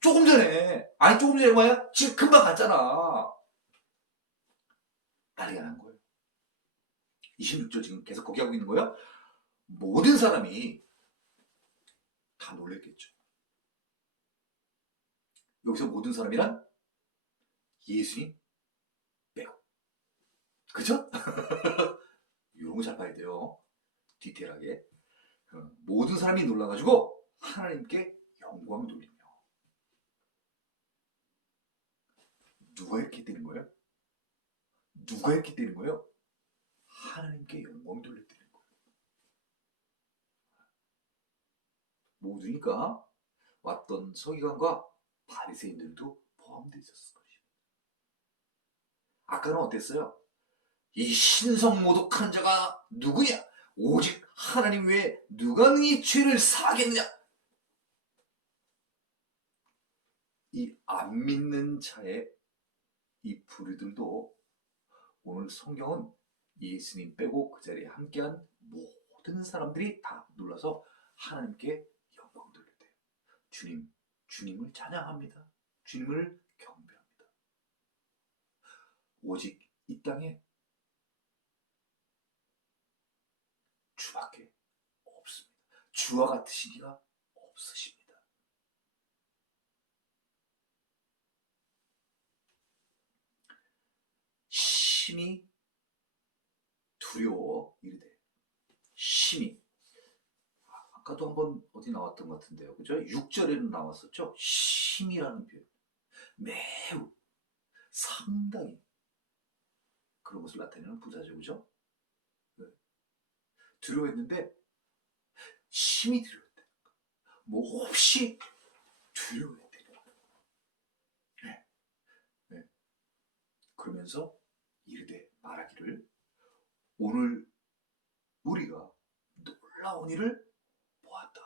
조금 전에. 아니, 조금 전에 뭐야? 지금 금방 갔잖아. 난리가 난 거예요. 26절 지금 계속 거기 하고 있는 거예요. 모든 사람이 다 놀랬겠죠. 여기서 모든 사람이란 예수님 빼고. 그죠? 이런 거 잘 봐야 돼요. 디테일하게. 모든 사람이 놀라가지고 하나님께 영광을 돌리며. 누가 이렇게 되는 거예요? 누가 이렇게 되는 거예요? 하나님께 영광을 돌렸다는 거예요. 모두니까 왔던 서기관과 바리새인들도 포함되어 있었을 것이에요. 아까는 어땠어요? 이 신성모독하는 자가 누구냐? 오직 하나님 외에 누가 이 죄를 사하겠느냐? 이 안 믿는 자의 이 부류들도 오늘 성경은 예수님 빼고 그 자리에 함께한 모든 사람들이 다 놀라서 하나님께 영광 돌렸대요. 주님을 찬양합니다. 주님을 경배합니다. 오직 이 땅에 주밖에 없습니다. 주와 같으신 이가 없으십니다. 심히 두려워 이르되. 심히. 아까도 한번 어디 나왔던 것 같은데요. 그죠? 6절에는 나왔었죠? 심이라는 표현. 매우, 상당히 그런 것을 나타내는 부사죠. 그죠? 네. 두려워했는데 심히 두려워했다. 몹시 두려워했다. 네. 네. 그러면서 이르되 말하기를 오늘 우리가 놀라운 일을 보았다.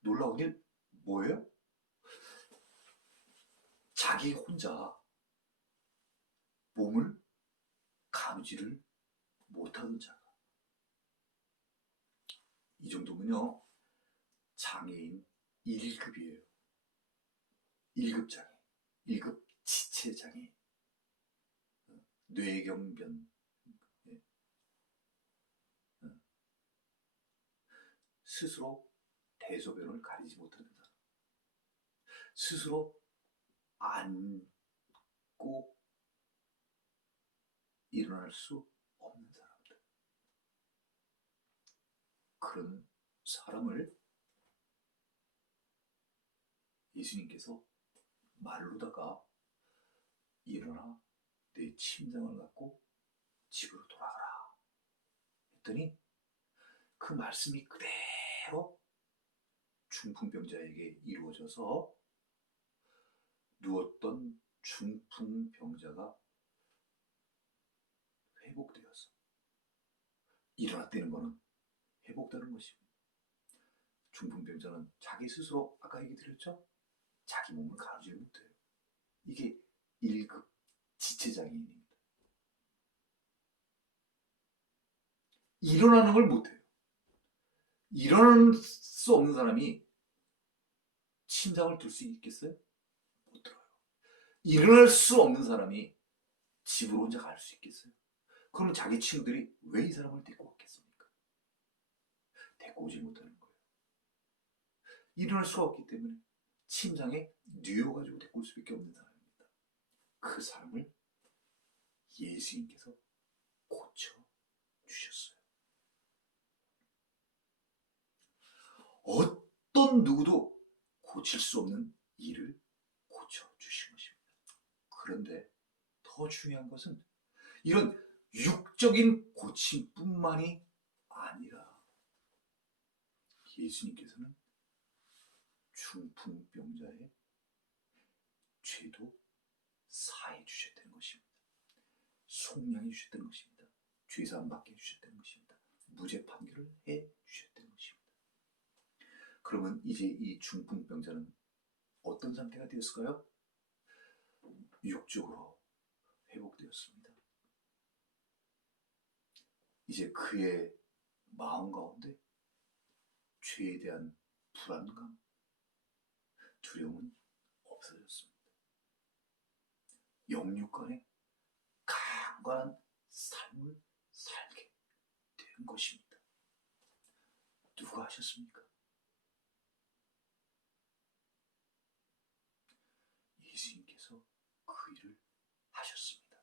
놀라운 일 뭐예요? 자기 혼자 몸을 가누지를 못하는 자가. 이 정도면요, 장애인 1급이에요. 1급 장애, 1급 지체 장애, 뇌경변, 스스로 대소변을 가리지 못하는 사람, 스스로 앉고 일어날 수 없는 사람들. 그런 사람을 예수님께서 말로다가 일어나 내 침상을 갖고 집으로 돌아가라 했더니 그 말씀이 그대로 중풍병자에게 이루어져서 누웠던 중풍병자가 회복되어서 일어났다는 것은 회복되는 것입니다. 중풍병자는 자기 스스로 아까 얘기 드렸죠? 자기 몸을 가누지 못해요. 이게 1급 지체장애인입니다. 일어나는 걸 못해요. 일어날 수 없는 사람이 침상을 들 수 있겠어요? 못 들어요. 일어날 수 없는 사람이 집으로 혼자 갈 수 있겠어요? 그러면 자기 친구들이 왜 이 사람을 데리고 왔겠습니까? 데리고 오지 못하는 거예요. 일어날 수가 없기 때문에 침상에 뉘어가지고 데리고 올 수밖에 없는 사람입니다. 그 사람을 예수님께서 고쳐주셨어요. 어떤 누구도 고칠 수 없는 일을 고쳐주신 것입니다. 그런데 더 중요한 것은 이런 육적인 고침뿐만이 아니라 예수님께서는 중풍병자의 죄도 사해 주셨다는 것입니다. 속량해 주셨다는 것입니다. 죄사함 받게 해주셨다는 것입니다. 무죄 판결을 해 주셨다는 것입니다. 그러면 이제 이 중풍병자는 어떤 상태가 되었을까요? 육적으로 회복되었습니다. 이제 그의 마음 가운데 죄에 대한 불안감, 두려움은 없어졌습니다. 영육 간에 강건한 삶을 살게 된 것입니다. 누가 하셨습니까? 예수님께서 그 일을 하셨습니다.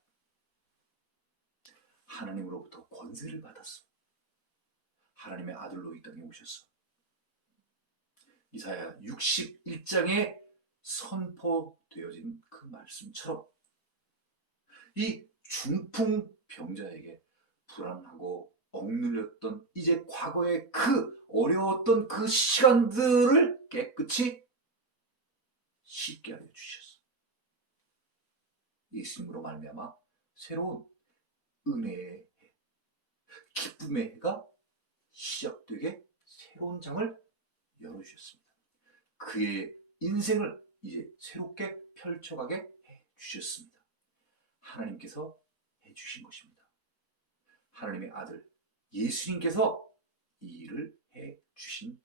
하나님으로부터 권세를 받았어. 하나님의 아들로 이 땅에 오셨어. 이사야 61장에 선포되어진 그 말씀처럼 이 중풍병자에게 불안하고 억눌렸던 이제 과거의 그 어려웠던 그 시간들을 깨끗이 쉽게 하여 주셨어. 예수님으로 말미암아 새로운 은혜의 해, 기쁨의 해가 시작되게 새로운 장을 열어주셨습니다. 그의 인생을 이제 새롭게 펼쳐가게 해 주셨습니다. 하나님께서 해 주신 것입니다. 하나님의 아들 예수님께서 이 일을 해 주신